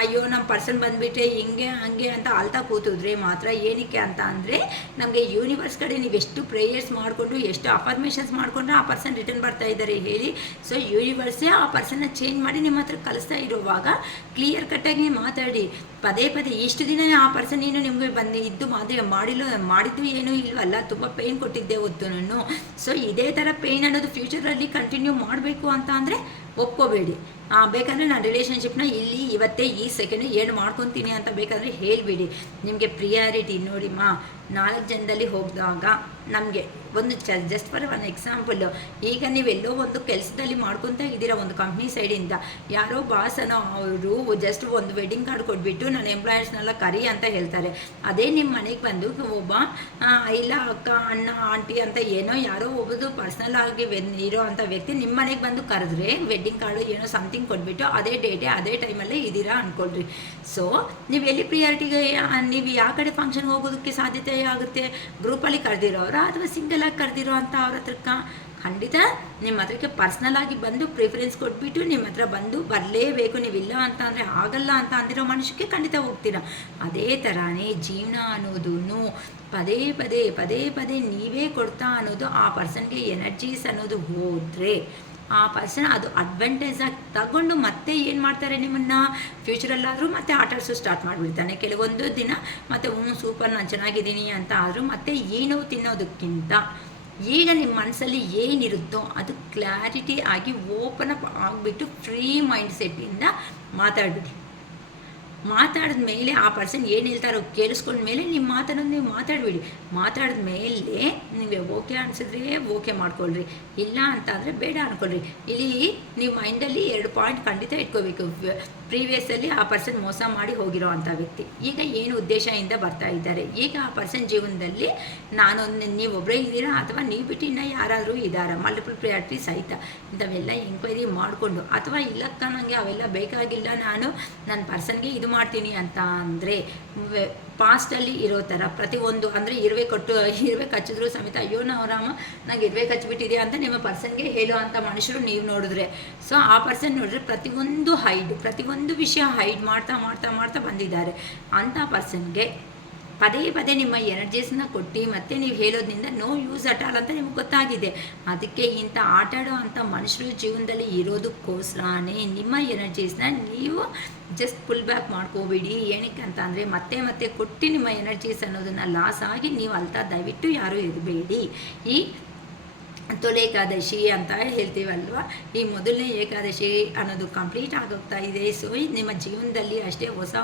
ಅಯ್ಯೋ ನಮ್ಮ ಪರ್ಸನ್ ಬಂದುಬಿಟ್ರೆ ಹಿಂಗೆ ಹಂಗೆ ಅಂತ ಅಳ್ತಾ ಕೂತಿದ್ರೆ ಮಾತ್ರ ಏನಕ್ಕೆ ಅಂತ ಅಂದರೆ ನಮಗೆ ಯೂನಿವರ್ಸ್ ಕಡೆ ನೀವು ಎಷ್ಟು ಪ್ರೇಯರ್ಸ್ ಮಾಡಿಕೊಂಡು ಎಷ್ಟು ಅಫರ್ಮೇಷನ್ಸ್ ಮಾಡಿಕೊಂಡ್ರೆ ಆ ಪರ್ಸನ್ ರಿಟರ್ನ್ ಬರ್ತಾ ಇದ್ದಾರೆ ಹೇಳಿ. ಸೊ ಯೂನಿವರ್ಸೇ ಆ ಪರ್ಸನ್ನ ಚೇಂಜ್ ಮಾಡಿ ನಿಮ್ಮ ಹತ್ರ ಕಲಿಸ್ತಾ ಇರುವಾಗ ಕ್ಲಿಯರ್ ಕಟ್ಟಾಗಿ ಮಾತಾಡಿ. ಪದೇ ಇಷ್ಟು ದಿನ ಆ ಪರ್ಸನ್ ಏನು ನಿಮಗೆ ಇದ್ದು ಮಾಡಿದ್ದು ಏನೂ ಇಲ್ವಲ್ಲ, ತುಂಬ ಪೇಯ್ನ್ ಕೊಟ್ಟಿದ್ದೆ ಹೊತ್ತು ನಾನು. ಸೊ ಇದೇ ಥರ ಪೇಯ್ನ್ ಅನ್ನೋದು ಫ್ಯೂಚರಲ್ಲಿ ಕಂಟಿನ್ಯೂ ಮಾಡಬೇಕು ಅಂತ ಅಂದರೆ ಒಪ್ಕೋಬೇಡಿ. ಬೇಕಾದರೆ ನಾನು ರಿಲೇಷನ್ಶಿಪ್ನ ಇಲ್ಲಿ ಇವತ್ತೇ ಈ ಸೆಕೆಂಡ್ ಏನು ಮಾಡ್ಕೊತೀನಿ ಅಂತ ಬೇಕಾದರೆ ಹೇಳಿಬಿಡಿ. ನಿಮಗೆ ಪ್ರಿಯಾರಿಟಿ ನೋಡಿಮ್ಮ, 4 ಜನದಲ್ಲಿ ಹೋಗಿದಾಗ ನಮಗೆ ಒಂದು ಜಸ್ಟ್ ಫಾರ್ ಒನ್ ಎಕ್ಸಾಂಪಲ್ಲು, ಈಗ ನೀವೆಲ್ಲೋ ಒಂದು ಕೆಲಸದಲ್ಲಿ ಮಾಡ್ಕೊತಾ ಇದ್ದೀರಾ ಒಂದು ಕಂಪ್ನಿ ಸೈಡಿಂದ, ಯಾರೋ ಬಾಸನೋ ಅವರು ಜಸ್ಟ್ ಒಂದು ವೆಡ್ಡಿಂಗ್ ಕಾರ್ಡ್ ಕೊಟ್ಬಿಟ್ಟು ನನ್ನ ಎಂಪ್ಲಾಯರ್ಸ್ನೆಲ್ಲ ಕರಿ ಅಂತ ಹೇಳ್ತಾರೆ. ಅದೇ ನಿಮ್ಮ ಮನೆಗೆ ಬಂದು ಒಬ್ಬ ಇಲ್ಲ ಅಕ್ಕ ಅಣ್ಣ ಆಂಟಿ ಅಂತ ಏನೋ ಯಾರೋ ಒಬ್ಬದು ಪರ್ಸ್ನಲ್ ಆಗಿ ಇರೋ ಅಂಥ ವ್ಯಕ್ತಿ ನಿಮ್ಮ ಮನೆಗೆ ಬಂದು ಕರೆದ್ರೆ ವೆಡ್ಡಿಂಗ್ ಕಾರ್ಡು ಏನೋ ಸಮಥಿಂಗ್ ಕೊಟ್ಬಿಟ್ಟು ಅದೇ ಡೇಟೆ ಅದೇ ಟೈಮಲ್ಲೇ ಇದ್ದೀರಾ ಅಂದ್ಕೊಳ್ರಿ. ಸೊ ನೀವು ಎಲ್ಲಿ ಪ್ರಿಯಾರಿಟಿಗೆ ನೀವು ಯಾವ ಕಡೆ ಫಂಕ್ಷನ್ಗೆ ಹೋಗೋದಕ್ಕೆ ಸಾಧ್ಯತೆ ಆಗುತ್ತೆ, ಗ್ರೂಪಲ್ಲಿ ಕರೆದಿರೋರ ಅಥವಾ ಸಿಂಗಲ್ ಆಗಿ ಕರೆದಿರೋ ಅಂತ ಅವ್ರ ಹತ್ರಕ್ಕ ಖಂಡಿತ ನಿಮ್ಮ ಹತ್ರಕ್ಕೆ ಪರ್ಸ್ನಲ್ ಆಗಿ ಬಂದು ಪ್ರಿಫರೆನ್ಸ್ ಕೊಟ್ಬಿಟ್ಟು ನಿಮ್ಮ ಹತ್ರ ಬಂದು ಬರಲೇಬೇಕು. ನೀವಿಲ್ಲ ಅಂತ ಅಂದರೆ ಆಗಲ್ಲ ಅಂತ ಅಂದಿರೋ ಮನುಷ್ಯಕ್ಕೆ ಖಂಡಿತ ಹೋಗ್ತೀರಾ. ಅದೇ ಥರನೇ ಜೀವನ ಅನ್ನೋದು ಪದೇ ನೀವೇ ಕೊಡ್ತಾ ಅನ್ನೋದು ಆ ಪರ್ಸನ್ಗೆ ಎನರ್ಜೀಸ್ ಅನ್ನೋದು ಹೋದರೆ ಆ ಪರ್ಸನ್ ಅದು ಅಡ್ವಾಂಟೇಜಾಗಿ ತಗೊಂಡು ಮತ್ತೆ ಏನು ಮಾಡ್ತಾರೆ, ನಿಮ್ಮನ್ನು ಫ್ಯೂಚರಲ್ಲಾದರೂ ಮತ್ತೆ ಆಟಾಡಿಸೋ ಸ್ಟಾರ್ಟ್ ಮಾಡಿಬಿಡ್ತಾನೆ. ಕೆಲವೊಂದು ದಿನ ಮತ್ತೆ ಸೂಪರ್ ನಾನು ಚೆನ್ನಾಗಿದ್ದೀನಿ ಅಂತ ಆದರೂ ಮತ್ತೆ ಏನೋ ತಿನ್ನೋದಕ್ಕಿಂತ ಈಗ ನಿಮ್ಮ ಮನಸ್ಸಲ್ಲಿ ಏನಿರುತ್ತೋ ಅದು ಕ್ಲಾರಿಟಿ ಆಗಿ ಓಪನ್ ಅಪ್ ಆಗಿಬಿಟ್ಟು ಫ್ರೀ ಮೈಂಡ್ ಸೆಟ್ಟಿಂದ ಮಾತಾಡಿದ ಮೇಲೆ ಆ ಪರ್ಸನ್ ಏನು ಹೇಳ್ತಾರೋ ಕೇಳಿಸ್ಕೊಂಡ ಮೇಲೆ ನಿಮ್ಮ ಮಾತನ್ನು ನೀವು ಮಾತಾಡಿದ ಮೇಲೆ ನೀವು ಓಕೆ ಅನಿಸಿದ್ರೆ ಓಕೆ ಮಾಡ್ಕೊಳ್ರಿ, ಇಲ್ಲ ಅಂತ ಅಂದರೆ ಬೇಡ ಅಂದ್ಕೊಳ್ರಿ. ಇಲ್ಲಿ ನೀವು ಮೈಂಡಲ್ಲಿ 2 ಪಾಯಿಂಟ್ ಖಂಡಿತ ಇಟ್ಕೋಬೇಕು. ಪ್ರೀವಿಯಸ್ಸಲ್ಲಿ ಆ ಪರ್ಸನ್ ಮೋಸ ಮಾಡಿ ಹೋಗಿರೋ ಅಂಥ ವ್ಯಕ್ತಿ ಈಗ ಏನು ಉದ್ದೇಶದಿಂದ ಬರ್ತಾ ಇದ್ದಾರೆ, ಈಗ ಆ ಪರ್ಸನ್ ಜೀವನದಲ್ಲಿ ನೀವೊಬ್ಬರೇ ಇದ್ದೀರಾ ಅಥವಾ ನೀವು ಬಿಟ್ಟು ಇನ್ನೂ ಯಾರಾದರೂ ಇದ್ದಾರಾ, ಮಲ್ಟಿಪಲ್ ಪ್ರಿಯಾರಿಟಿ ಸಹಿತ ಇಂಥವೆಲ್ಲ ಎಂಕ್ವೈರಿ ಮಾಡಿಕೊಂಡು, ಅಥವಾ ಇಲ್ಲಕ್ಕ ನನಗೆ ಅವೆಲ್ಲ ಬೇಕಾಗಿಲ್ಲ, ನನ್ನ ಪರ್ಸನ್ಗೆ ಇದು ಮಾಡ್ತೀನಿ ಅಂತ ಅಂದರೆ ಪಾಸ್ಟಲ್ಲಿ ಇರೋ ಥರ ಪ್ರತಿಯೊಂದು ಅಂದರೆ ಇರುವೆ ಕಚ್ಚಿದ್ರು ಸಮೇತ ಅಯ್ಯೋ ರಾಮ ನಂಗೆ ಇರುವೆ ಕಚ್ಚಿಬಿಟ್ಟಿದೆ ಅಂತ ನಿಮ್ಮ ಪರ್ಸನ್ಗೆ ಹೇಳೋ ಅಂಥ ಮನುಷ್ಯರು ನೀವು ನೋಡಿದ್ರೆ, ಸೊ ಆ ಪರ್ಸನ್ ನೋಡಿದ್ರೆ ಪ್ರತಿಯೊಂದು ವಿಷಯ ಹೈಡ್ ಮಾಡ್ತಾ ಬಂದಿದ್ದಾರೆ. ಅಂಥ ಪರ್ಸನ್ಗೆ ಪದೇ ನಿಮ್ಮ ಎನರ್ಜೀಸ್ನ ಕೊಟ್ಟು ಮತ್ತೆ ನೀವು ಹೇಳೋದ್ರಿಂದ ನೋ ಯೂಸ್ ಅಟ್ ಆಲ್ ಅಂತ ನಿಮ್ಗೆ ಗೊತ್ತಾಗಿದೆ. ಅದಕ್ಕೆ ಇಂಥ ಆಟಾಡೋ ಅಂಥ ಮನುಷ್ಯರು ಜೀವನದಲ್ಲಿ ಇರೋದಕ್ಕೋಸ್ಕರನೇ ನಿಮ್ಮ ಎನರ್ಜೀಸ್ನ ನೀವು ಜಸ್ಟ್ ಪುಲ್ ಬ್ಯಾಕ್ ಮಾಡ್ಕೋಬೇಡಿ. ಏನಕ್ಕೆ ಅಂತ ಅಂದರೆ ಮತ್ತೆ ಕೊಟ್ಟು ನಿಮ್ಮ ಎನರ್ಜೀಸ್ ಅನ್ನೋದನ್ನು ಲಾಸ್ ಆಗಿ ನೀವು ಅಲ್ತಾ ದಯವಿಟ್ಟು ಯಾರೂ ಇರಬೇಡಿ. ಈ ತೊಲೆ ಏಕಾದಶಿ ಅಂತ ಹೇಳ್ತೀವಲ್ವ, ಈ ಮೊದಲನೇ ಏಕಾದಶಿ ಅನ್ನೋದು ಕಂಪ್ಲೀಟ್ ಆಗೋಗ್ತಾ ಇದೆ. ಸೊ ನಿಮ್ಮ ಜೀವನದಲ್ಲಿ ಅಷ್ಟೇ ಹೊಸ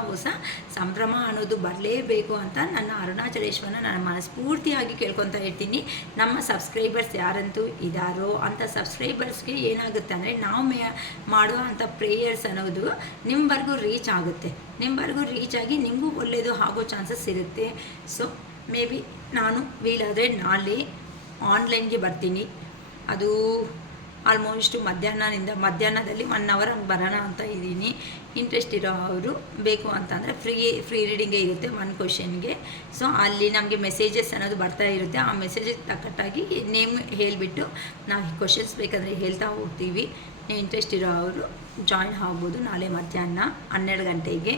ಸಂಭ್ರಮ ಅನ್ನೋದು ಬರಲೇಬೇಕು ಅಂತ ನನ್ನ ಅರುಣಾಚಲೇಶ್ವರನ ನಾನು ಮನಸ್ಫೂರ್ತಿಯಾಗಿ ಕೇಳ್ಕೊತಾ ಇರ್ತೀನಿ. ನಮ್ಮ ಸಬ್ಸ್ಕ್ರೈಬರ್ಸ್ ಯಾರಂತೂ ಇದ್ದಾರೋ ಅಂಥ ಸಬ್ಸ್ಕ್ರೈಬರ್ಸ್ಗೆ ಏನಾಗುತ್ತೆ ಅಂದರೆ ನಾವು ಮಾಡೋ ಅಂಥ ಪ್ರೇಯರ್ಸ್ ಅನ್ನೋದು ನಿಮ್ಮವರೆಗೂ ರೀಚ್ ಆಗುತ್ತೆ. ನಿಮ್ಮವರೆಗೂ ರೀಚ್ ಆಗಿ ನಿಮಗೂ ಒಳ್ಳೆಯದು ಆಗೋ ಚಾನ್ಸಸ್ ಇರುತ್ತೆ. ಸೊ ಮೇ ಬಿ ನಾನು ವೀಲಾದರೆ ನಾಳೆ ಆನ್ಲೈನ್ಗೆ ಬರ್ತೀನಿ. ಅದು ಆಲ್ಮೋಸ್ಟ್ ಮಧ್ಯಾಹ್ನದಲ್ಲಿ 1 ಅವರ್ ಹಂಗೆ ಬರೋಣ ಅಂತ ಇದ್ದೀನಿ. ಇಂಟ್ರೆಸ್ಟ್ ಇರೋ ಅವರು ಬೇಕು ಅಂತಂದರೆ ಫ್ರೀ ರೀಡಿಂಗೇ ಇರುತ್ತೆ 1 ಕ್ವಶನ್ಗೆ. ಸೊ ಅಲ್ಲಿ ನಮಗೆ ಮೆಸೇಜಸ್ ಅನ್ನೋದು ಬರ್ತಾ ಇರುತ್ತೆ. ಆ ಮೆಸೇಜಿಗೆ ತಕ್ಕಟ್ಟಾಗಿ ನೇಮ್ ಹೇಳಿಬಿಟ್ಟು ನಾವು ಕ್ವಶನ್ಸ್ ಬೇಕಾದರೆ ಹೇಳ್ತಾ ಹೋಗ್ತೀವಿ. ಇಂಟ್ರೆಸ್ಟ್ ಇರೋ ಅವರು ಜಾಯಿನ್ ಆಗ್ಬೋದು. ನಾಳೆ ಮಧ್ಯಾಹ್ನ 12 ಗಂಟೆಗೆ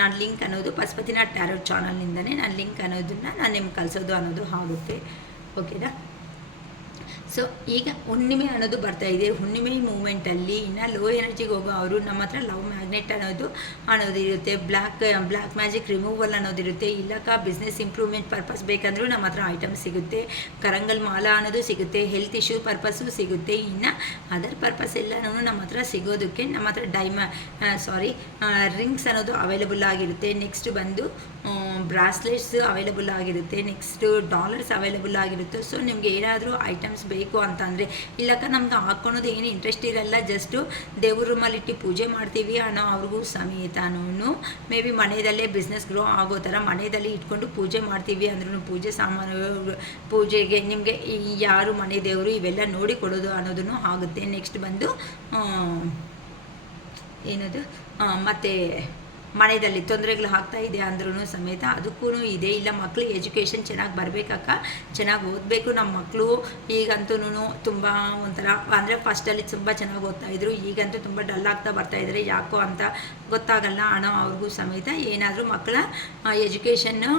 ನಾನು ಲಿಂಕ್ ಅನ್ನೋದು ಪಶುಪತಿನಾಥ್ ಟ್ಯಾರೋ ಚಾನಲ್ನಿಂದನೇ ನಾನು ಲಿಂಕ್ ಅನ್ನೋದನ್ನು ನಾನು ನಿಮ್ಗೆ ಕಳಿಸೋದು ಅನ್ನೋದು ಆಗುತ್ತೆ. ಓಕೆನಾ? ಸೊ ಈಗ ಹುಣ್ಣಿಮೆ ಅನ್ನೋದು ಬರ್ತಾ ಇದೆ. ಹುಣ್ಣಿಮೆ ಮೂಮೆಂಟಲ್ಲಿ ಇನ್ನು ಲೋ ಎನರ್ಜಿಗೆ ಹೋಗೋ ಅವರು ನಮ್ಮ ಹತ್ರ ಲವ್ ಮ್ಯಾಗ್ನೆಟ್ ಅನ್ನೋದು ಇರುತ್ತೆ, ಬ್ಲ್ಯಾಕ್ ಮ್ಯಾಜಿಕ್ ರಿಮೂವಲ್ ಅನ್ನೋದಿರುತ್ತೆ, ಇಲ್ಲಕ್ಕ ಬಿಸ್ನೆಸ್ ಇಂಪ್ರೂವ್ಮೆಂಟ್ ಪರ್ಪಸ್ ಬೇಕಂದ್ರೂ ನಮ್ಮ ಹತ್ರ ಐಟಮ್ ಸಿಗುತ್ತೆ, ಕರಂಗಲ್ ಮಾಲಾ ಅನ್ನೋದು ಸಿಗುತ್ತೆ, ಹೆಲ್ತ್ ಇಶ್ಯೂ ಪರ್ಪಸ್ಸು ಸಿಗುತ್ತೆ. ಇನ್ನು ಅದರ್ ಪರ್ಪಸ್ ಎಲ್ಲನೂ ನಮ್ಮ ಹತ್ರ ಸಿಗೋದಕ್ಕೆ ನಮ್ಮ ಹತ್ರ ರಿಂಗ್ಸ್ ಅನ್ನೋದು ಅವೈಲಬಲ್ ಆಗಿರುತ್ತೆ. ನೆಕ್ಸ್ಟ್ ಬಂದು ಬ್ರಾಸ್ಲೆಟ್ಸ್ ಅವೈಲಬಲ್ ಆಗಿರುತ್ತೆ, ನೆಕ್ಸ್ಟು ಡಾಲರ್ಸ್ ಅವೈಲಬಲ್ ಆಗಿರುತ್ತೆ. ಸೊ ನಿಮಗೆ ಏನಾದರೂ ಐಟಮ್ಸ್ ಬೇಕು ಅಂತಂದರೆ, ಇಲ್ಲಕ್ಕ ನಮ್ಗೆ ಹಾಕ್ಕೊಳೋದು ಏನು ಇಂಟ್ರೆಸ್ಟ್ ಇರಲ್ಲ, ಜಸ್ಟು ದೇವ್ರ ರೂಮಲ್ಲಿಟ್ಟು ಪೂಜೆ ಮಾಡ್ತೀವಿ ಅನ್ನೋ ಅವ್ರಿಗೂ ಸಮೇತನೂ ಮೇ ಬಿ ಮನೆಯಲ್ಲೇ ಬಿಸ್ನೆಸ್ ಗ್ರೋ ಆಗೋ ಥರ ಮನೆಯಲ್ಲಿ ಇಟ್ಕೊಂಡು ಪೂಜೆ ಮಾಡ್ತೀವಿ ಅಂದ್ರೂ ಪೂಜೆ ಸಾಮಾನು ಪೂಜೆಗೆ ನಿಮಗೆ ಯಾರು ಮನೆ ದೇವರು ಇವೆಲ್ಲ ನೋಡಿ ಕೊಡೋದು ಅನ್ನೋದನ್ನು ಆಗುತ್ತೆ. ನೆಕ್ಸ್ಟ್ ಬಂದು ಏನದು ಮತ್ತು ಮನೆಯಲ್ಲಿ ತೊಂದರೆಗಳು ಆಗ್ತಾ ಇದೆ ಅಂದ್ರೂ ಸಮೇತ ಅದಕ್ಕೂ ಇದೆ. ಇಲ್ಲ ಮಕ್ಕಳು ಎಜುಕೇಷನ್ ಚೆನ್ನಾಗಿ ಬರಬೇಕಕ್ಕ, ಚೆನ್ನಾಗಿ ಓದಬೇಕು ನಮ್ಮ ಮಕ್ಕಳು. ಈಗಂತೂ ತುಂಬ ಒಂಥರ ಅಂದರೆ ಫಸ್ಟಲ್ಲಿ ತುಂಬ ಚೆನ್ನಾಗಿ ಓದ್ತಾಯಿದ್ರು, ಈಗಂತೂ ತುಂಬ ಡಲ್ ಆಗ್ತಾ ಬರ್ತಾಯಿದ್ದಾರೆ, ಯಾಕೋ ಅಂತ ಗೊತ್ತಾಗಲ್ಲ ಅನ್ನೋ ಅವ್ರಿಗೂ ಸಮೇತ ಏನಾದರೂ ಮಕ್ಕಳ ಎಜುಕೇಷನ್ನು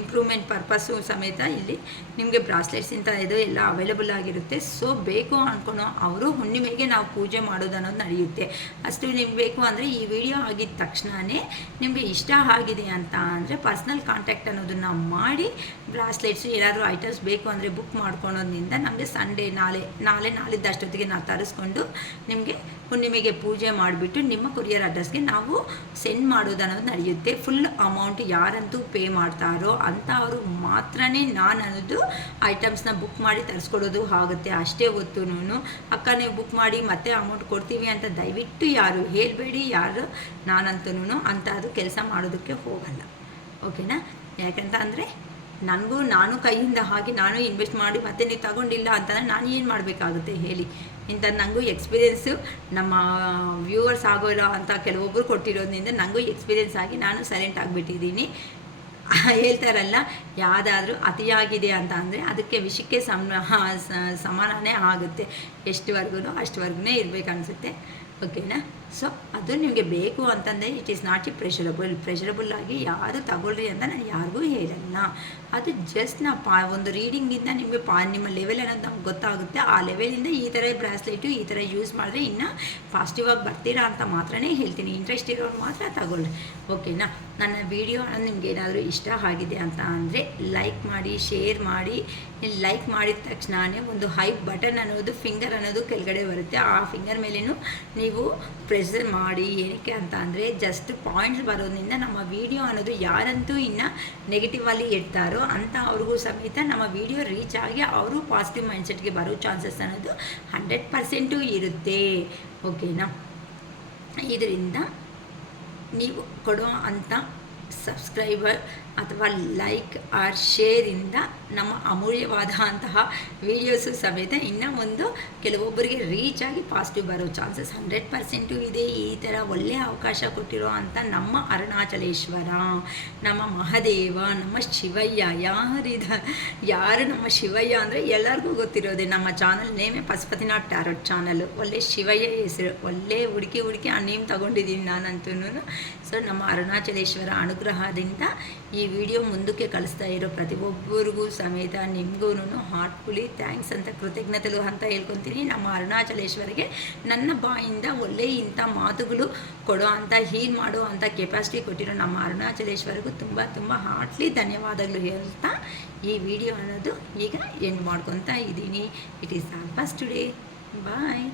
ಇಂಪ್ರೂವ್ಮೆಂಟ್ ಪರ್ಪಸ್ಸು ಸಮೇತ ಇಲ್ಲಿ ನಿಮಗೆ ಬ್ರಾಸ್ಲೆಟ್ಸ್ ಇಂಥ ಇದು ಎಲ್ಲ ಅವೈಲಬಲ್ ಆಗಿರುತ್ತೆ. ಸೊ ಬೇಕು ಅಂದ್ಕೊಳೋ ಅವರು ಹುಣ್ಣಿಮೆಗೆ ನಾವು ಪೂಜೆ ಮಾಡೋದು ಅನ್ನೋದು ನಡೆಯುತ್ತೆ. ಅಷ್ಟು ನಿಮ್ಗೆ ಬೇಕು ಅಂದರೆ ಈ ವಿಡಿಯೋ ಆಗಿದ ತಕ್ಷಣವೇ ನಿಮಗೆ ಇಷ್ಟ ಆಗಿದೆ ಅಂತ ಅಂದರೆ ಪರ್ಸ್ನಲ್ ಕಾಂಟ್ಯಾಕ್ಟ್ ಅನ್ನೋದನ್ನು ಮಾಡಿ ಬ್ರಾಸ್ಲೆಟ್ಸು ಏನಾದರೂ ಐಟಮ್ಸ್ ಬೇಕು ಅಂದರೆ ಬುಕ್ ಮಾಡ್ಕೊಳೋದ್ರಿಂದ ನಮಗೆ ಸಂಡೇ ನಾಳಿದ್ದು ಅಷ್ಟೊತ್ತಿಗೆ ನಾವು ತರಿಸ್ಕೊಂಡು ನಿಮಗೆ ಹುಣ್ಣಿಮೆಗೆ ಪೂಜೆ ಮಾಡಿಬಿಟ್ಟು ನಿಮ್ಮ ಕೊರಿಯರ್ ಅಡ್ರೆಸ್ಗೆ ನಾವು ಸೆಂಡ್ ಮಾಡೋದು ಅನ್ನೋದು ನಡೆಯುತ್ತೆ. ಫುಲ್ ಅಮೌಂಟ್ ಯಾರಂತೂ ಪೇ ಮಾಡ್ತಾರೋ ಅಂಥವರು ಮಾತ್ರನೇ ನಾನು ಅನ್ನೋದು ಐಟಮ್ಸ್ನ ಬುಕ್ ಮಾಡಿ ತರಿಸ್ಕೊಡೋದು ಆಗುತ್ತೆ. ಅಷ್ಟೇ ಹೊತ್ತುನು ಅಕ್ಕ ನೀವು ಬುಕ್ ಮಾಡಿ ಮತ್ತೆ ಅಮೌಂಟ್ ಕೊಡ್ತೀವಿ ಅಂತ ದಯವಿಟ್ಟು ಯಾರು ಹೇಳಬೇಡಿ, ಯಾರು ನಾನಂತೂ ಅಂಥದ್ದು ಕೆಲಸ ಮಾಡೋದಕ್ಕೆ ಹೋಗಲ್ಲ, ಓಕೆನಾ? ಯಾಕಂತ ಅಂದರೆ ನಾನು ಕೈಯಿಂದ ಹಾಗೆ ನಾನು ಇನ್ವೆಸ್ಟ್ ಮಾಡಿ ಮತ್ತೆ ನೀವು ತಗೊಂಡಿಲ್ಲ ಅಂತಂದರೆ ನಾನು ಏನು ಮಾಡಬೇಕಾಗುತ್ತೆ ಹೇಳಿ? ಇಂಥದ್ದು ನನಗೂ ಎಕ್ಸ್ಪೀರಿಯೆನ್ಸು ನಮ್ಮ ವ್ಯೂವರ್ಸ್ ಆಗೋಲ್ಲ ಅಂತ ಕೆಲವೊಬ್ಬರು ಕೊಟ್ಟಿರೋದ್ರಿಂದ ನನಗೂ ಎಕ್ಸ್ಪೀರಿಯೆನ್ಸ್ ಆಗಿ ನಾನು ಸೈಲೆಂಟ್ ಆಗಿಬಿಟ್ಟಿದ್ದೀನಿ. ಹೇಳ್ತಾರಲ್ಲ, ಯಾವುದಾದ್ರೂ ಅತಿಯಾಗಿದೆ ಅಂತ ಅಂದರೆ ಅದಕ್ಕೆ ವಿಷಕ್ಕೆ ಸಮಾನನೇ ಆಗುತ್ತೆ. ಎಷ್ಟುವರೆಗೂ ಅಷ್ಟುವರೆಗೂ ಇರಬೇಕು ಅನಿಸುತ್ತೆ, ಓಕೆನಾ? ಸೊ ಅದು ನಿಮಗೆ ಬೇಕು ಅಂತಂದರೆ ಇಟ್ ಈಸ್ ನಾಟ್ ಪ್ರೆಷರಬಲ್ ಆಗಿ ಯಾರು ತಗೊಳ್ರಿ ಅಂತ ನಾನು ಯಾರಿಗೂ ಹೇಳಲ್ಲ. ಅದು ಜಸ್ಟ್ ಒಂದು ರೀಡಿಂಗಿಂದ ನಿಮಗೆ ನಿಮ್ಮ ಲೆವೆಲ್ ಅನ್ನೋದು ನಮ್ಗೆ ಗೊತ್ತಾಗುತ್ತೆ. ಆ ಲೆವೆಲಿಂದ ಈ ಥರ ಬ್ರಾಸ್ಲೆಟು ಈ ಥರ ಯೂಸ್ ಮಾಡಿದ್ರೆ ಇನ್ನೂ ಪಾಸಿಟಿವ್ ಆಗಿ ಬರ್ತೀರಾ ಅಂತ ಮಾತ್ರನೇ ಹೇಳ್ತೀನಿ. ಇಂಟ್ರೆಸ್ಟ್ ಇರೋರು ಮಾತ್ರ ತಗೊಳ್ಳಿ, ಓಕೆನಾ? ನನ್ನ ವಿಡಿಯೋ ನಿಮ್ಗೆ ಏನಾದರೂ ಇಷ್ಟ ಆಗಿದೆ ಅಂತ ಅಂದರೆ ಲೈಕ್ ಮಾಡಿ, ಶೇರ್ ಮಾಡಿ. ಲೈಕ್ ಮಾಡಿದ ತಕ್ಷಣವೇ ಒಂದು ಹೈಪ್ ಬಟನ್ ಅನ್ನೋದು ಫಿಂಗರ್ ಅನ್ನೋದು ಕೆಳಗಡೆ ಬರುತ್ತೆ. ಆ ಫಿಂಗರ್ ಮೇಲೇನು ನೀವು ಪ್ರೆಸರ್ ಮಾಡಿ. ಏನಕ್ಕೆ ಅಂತ ಅಂದರೆ ಜಸ್ಟ್ ಪಾಯಿಂಟ್ಸ್ ಬರೋದ್ರಿಂದ ನಮ್ಮ ವಿಡಿಯೋ ಅನ್ನೋದು ಯಾರಂತೂ ಇನ್ನು ನೆಗೆಟಿವಲ್ಲಿ ಇಡ್ತಾರೋ ಅಂತ ಅವ್ರಿಗೂ ಸಮೇತ ನಮ್ಮ ವಿಡಿಯೋ ರೀಚ್ ಆಗಿ ಅವರು ಪಾಸಿಟಿವ್ ಮೈಂಡ್ಸೆಟ್ಗೆ ಬರೋ ಚಾನ್ಸಸ್ ಅನ್ನೋದು 100% ಇರುತ್ತೆ, ಓಕೆನಾ? ಇದರಿಂದ ನೀವು ಕೊಡೋ ಅಂಥ ಸಬ್ಸ್ಕ್ರೈಬರ್ ಅಥವಾ ಲೈಕ್ ಆರ್ ಶೇರಿಂದ ನಮ್ಮ ಅಮೂಲ್ಯವಾದ ಅಂತಹ ವೀಡಿಯೋಸು ಸಮೇತ ಇನ್ನೂ ಒಂದು ಕೆಲವೊಬ್ಬರಿಗೆ ರೀಚ್ ಆಗಿ ಪಾಸಿಟಿವ್ ಬರೋ ಚಾನ್ಸಸ್ 100% ಇದೆ. ಈ ಥರ ಒಳ್ಳೆಯ ಅವಕಾಶ ಕೊಟ್ಟಿರೋ ಅಂಥ ನಮ್ಮ ಅರುಣಾಚಲೇಶ್ವರ, ನಮ್ಮ ಮಹಾದೇವ, ನಮ್ಮ ಶಿವಯ್ಯ. ಯಾರು ನಮ್ಮ ಶಿವಯ್ಯ ಅಂದರೆ ಎಲ್ಲರಿಗೂ ಗೊತ್ತಿರೋದೆ. ನಮ್ಮ ಚಾನಲ್ ನೇಮೇ ಪಶುಪತಿನಾಥ್ ಟ್ಯಾರೋಟ್ ಚಾನಲ್ಲು. ಒಳ್ಳೆ ಶಿವಯ್ಯ ಹೆಸರು, ಒಳ್ಳೆ ಹುಡುಕಿ ಆ ನೇಮ್ ತೊಗೊಂಡಿದ್ದೀನಿ ನಾನಂತೂ. ಸೊ ನಮ್ಮ ಅರುಣಾಚಲೇಶ್ವರ ಅನುಗ್ರಹದಿಂದ ಈ ವಿಡಿಯೋ ಮುಂದಕ್ಕೆ ಕಳಿಸ್ತಾ ಇರೋ ಪ್ರತಿಯೊಬ್ಬರಿಗೂ ಸಮೇತ ನಿಮಗೂ ಹಾರ್ಟ್ಫುಲಿ ಥ್ಯಾಂಕ್ಸ್ ಅಂತ ಕೃತಜ್ಞತೆಗಳು ಅಂತ ಹೇಳ್ಕೊತೀನಿ. ನಮ್ಮ ಅರುಣಾಚಲೇಶ್ವರಿಗೆ ನನ್ನ ಬಾಯಿಂದ ಒಳ್ಳೆ ಇಂಥ ಮಾತುಗಳು ಕೊಡೋ ಅಂಥ ಹೀಲ್ ಮಾಡೋ ಅಂಥ ಕೆಪಾಸಿಟಿ ಕೊಟ್ಟಿರೋ ನಮ್ಮ ಅರುಣಾಚಲೇಶ್ವರಿಗೂ ತುಂಬ ತುಂಬ ಹಾರ್ಟ್ಲಿ ಧನ್ಯವಾದಗಳು ಹೇಳ್ತಾ ಈ ವಿಡಿಯೋ ಅನ್ನೋದು ಈಗ ಎಂಡ್ ಮಾಡ್ಕೊತಾ ಇದ್ದೀನಿ. It is all for today. Bye.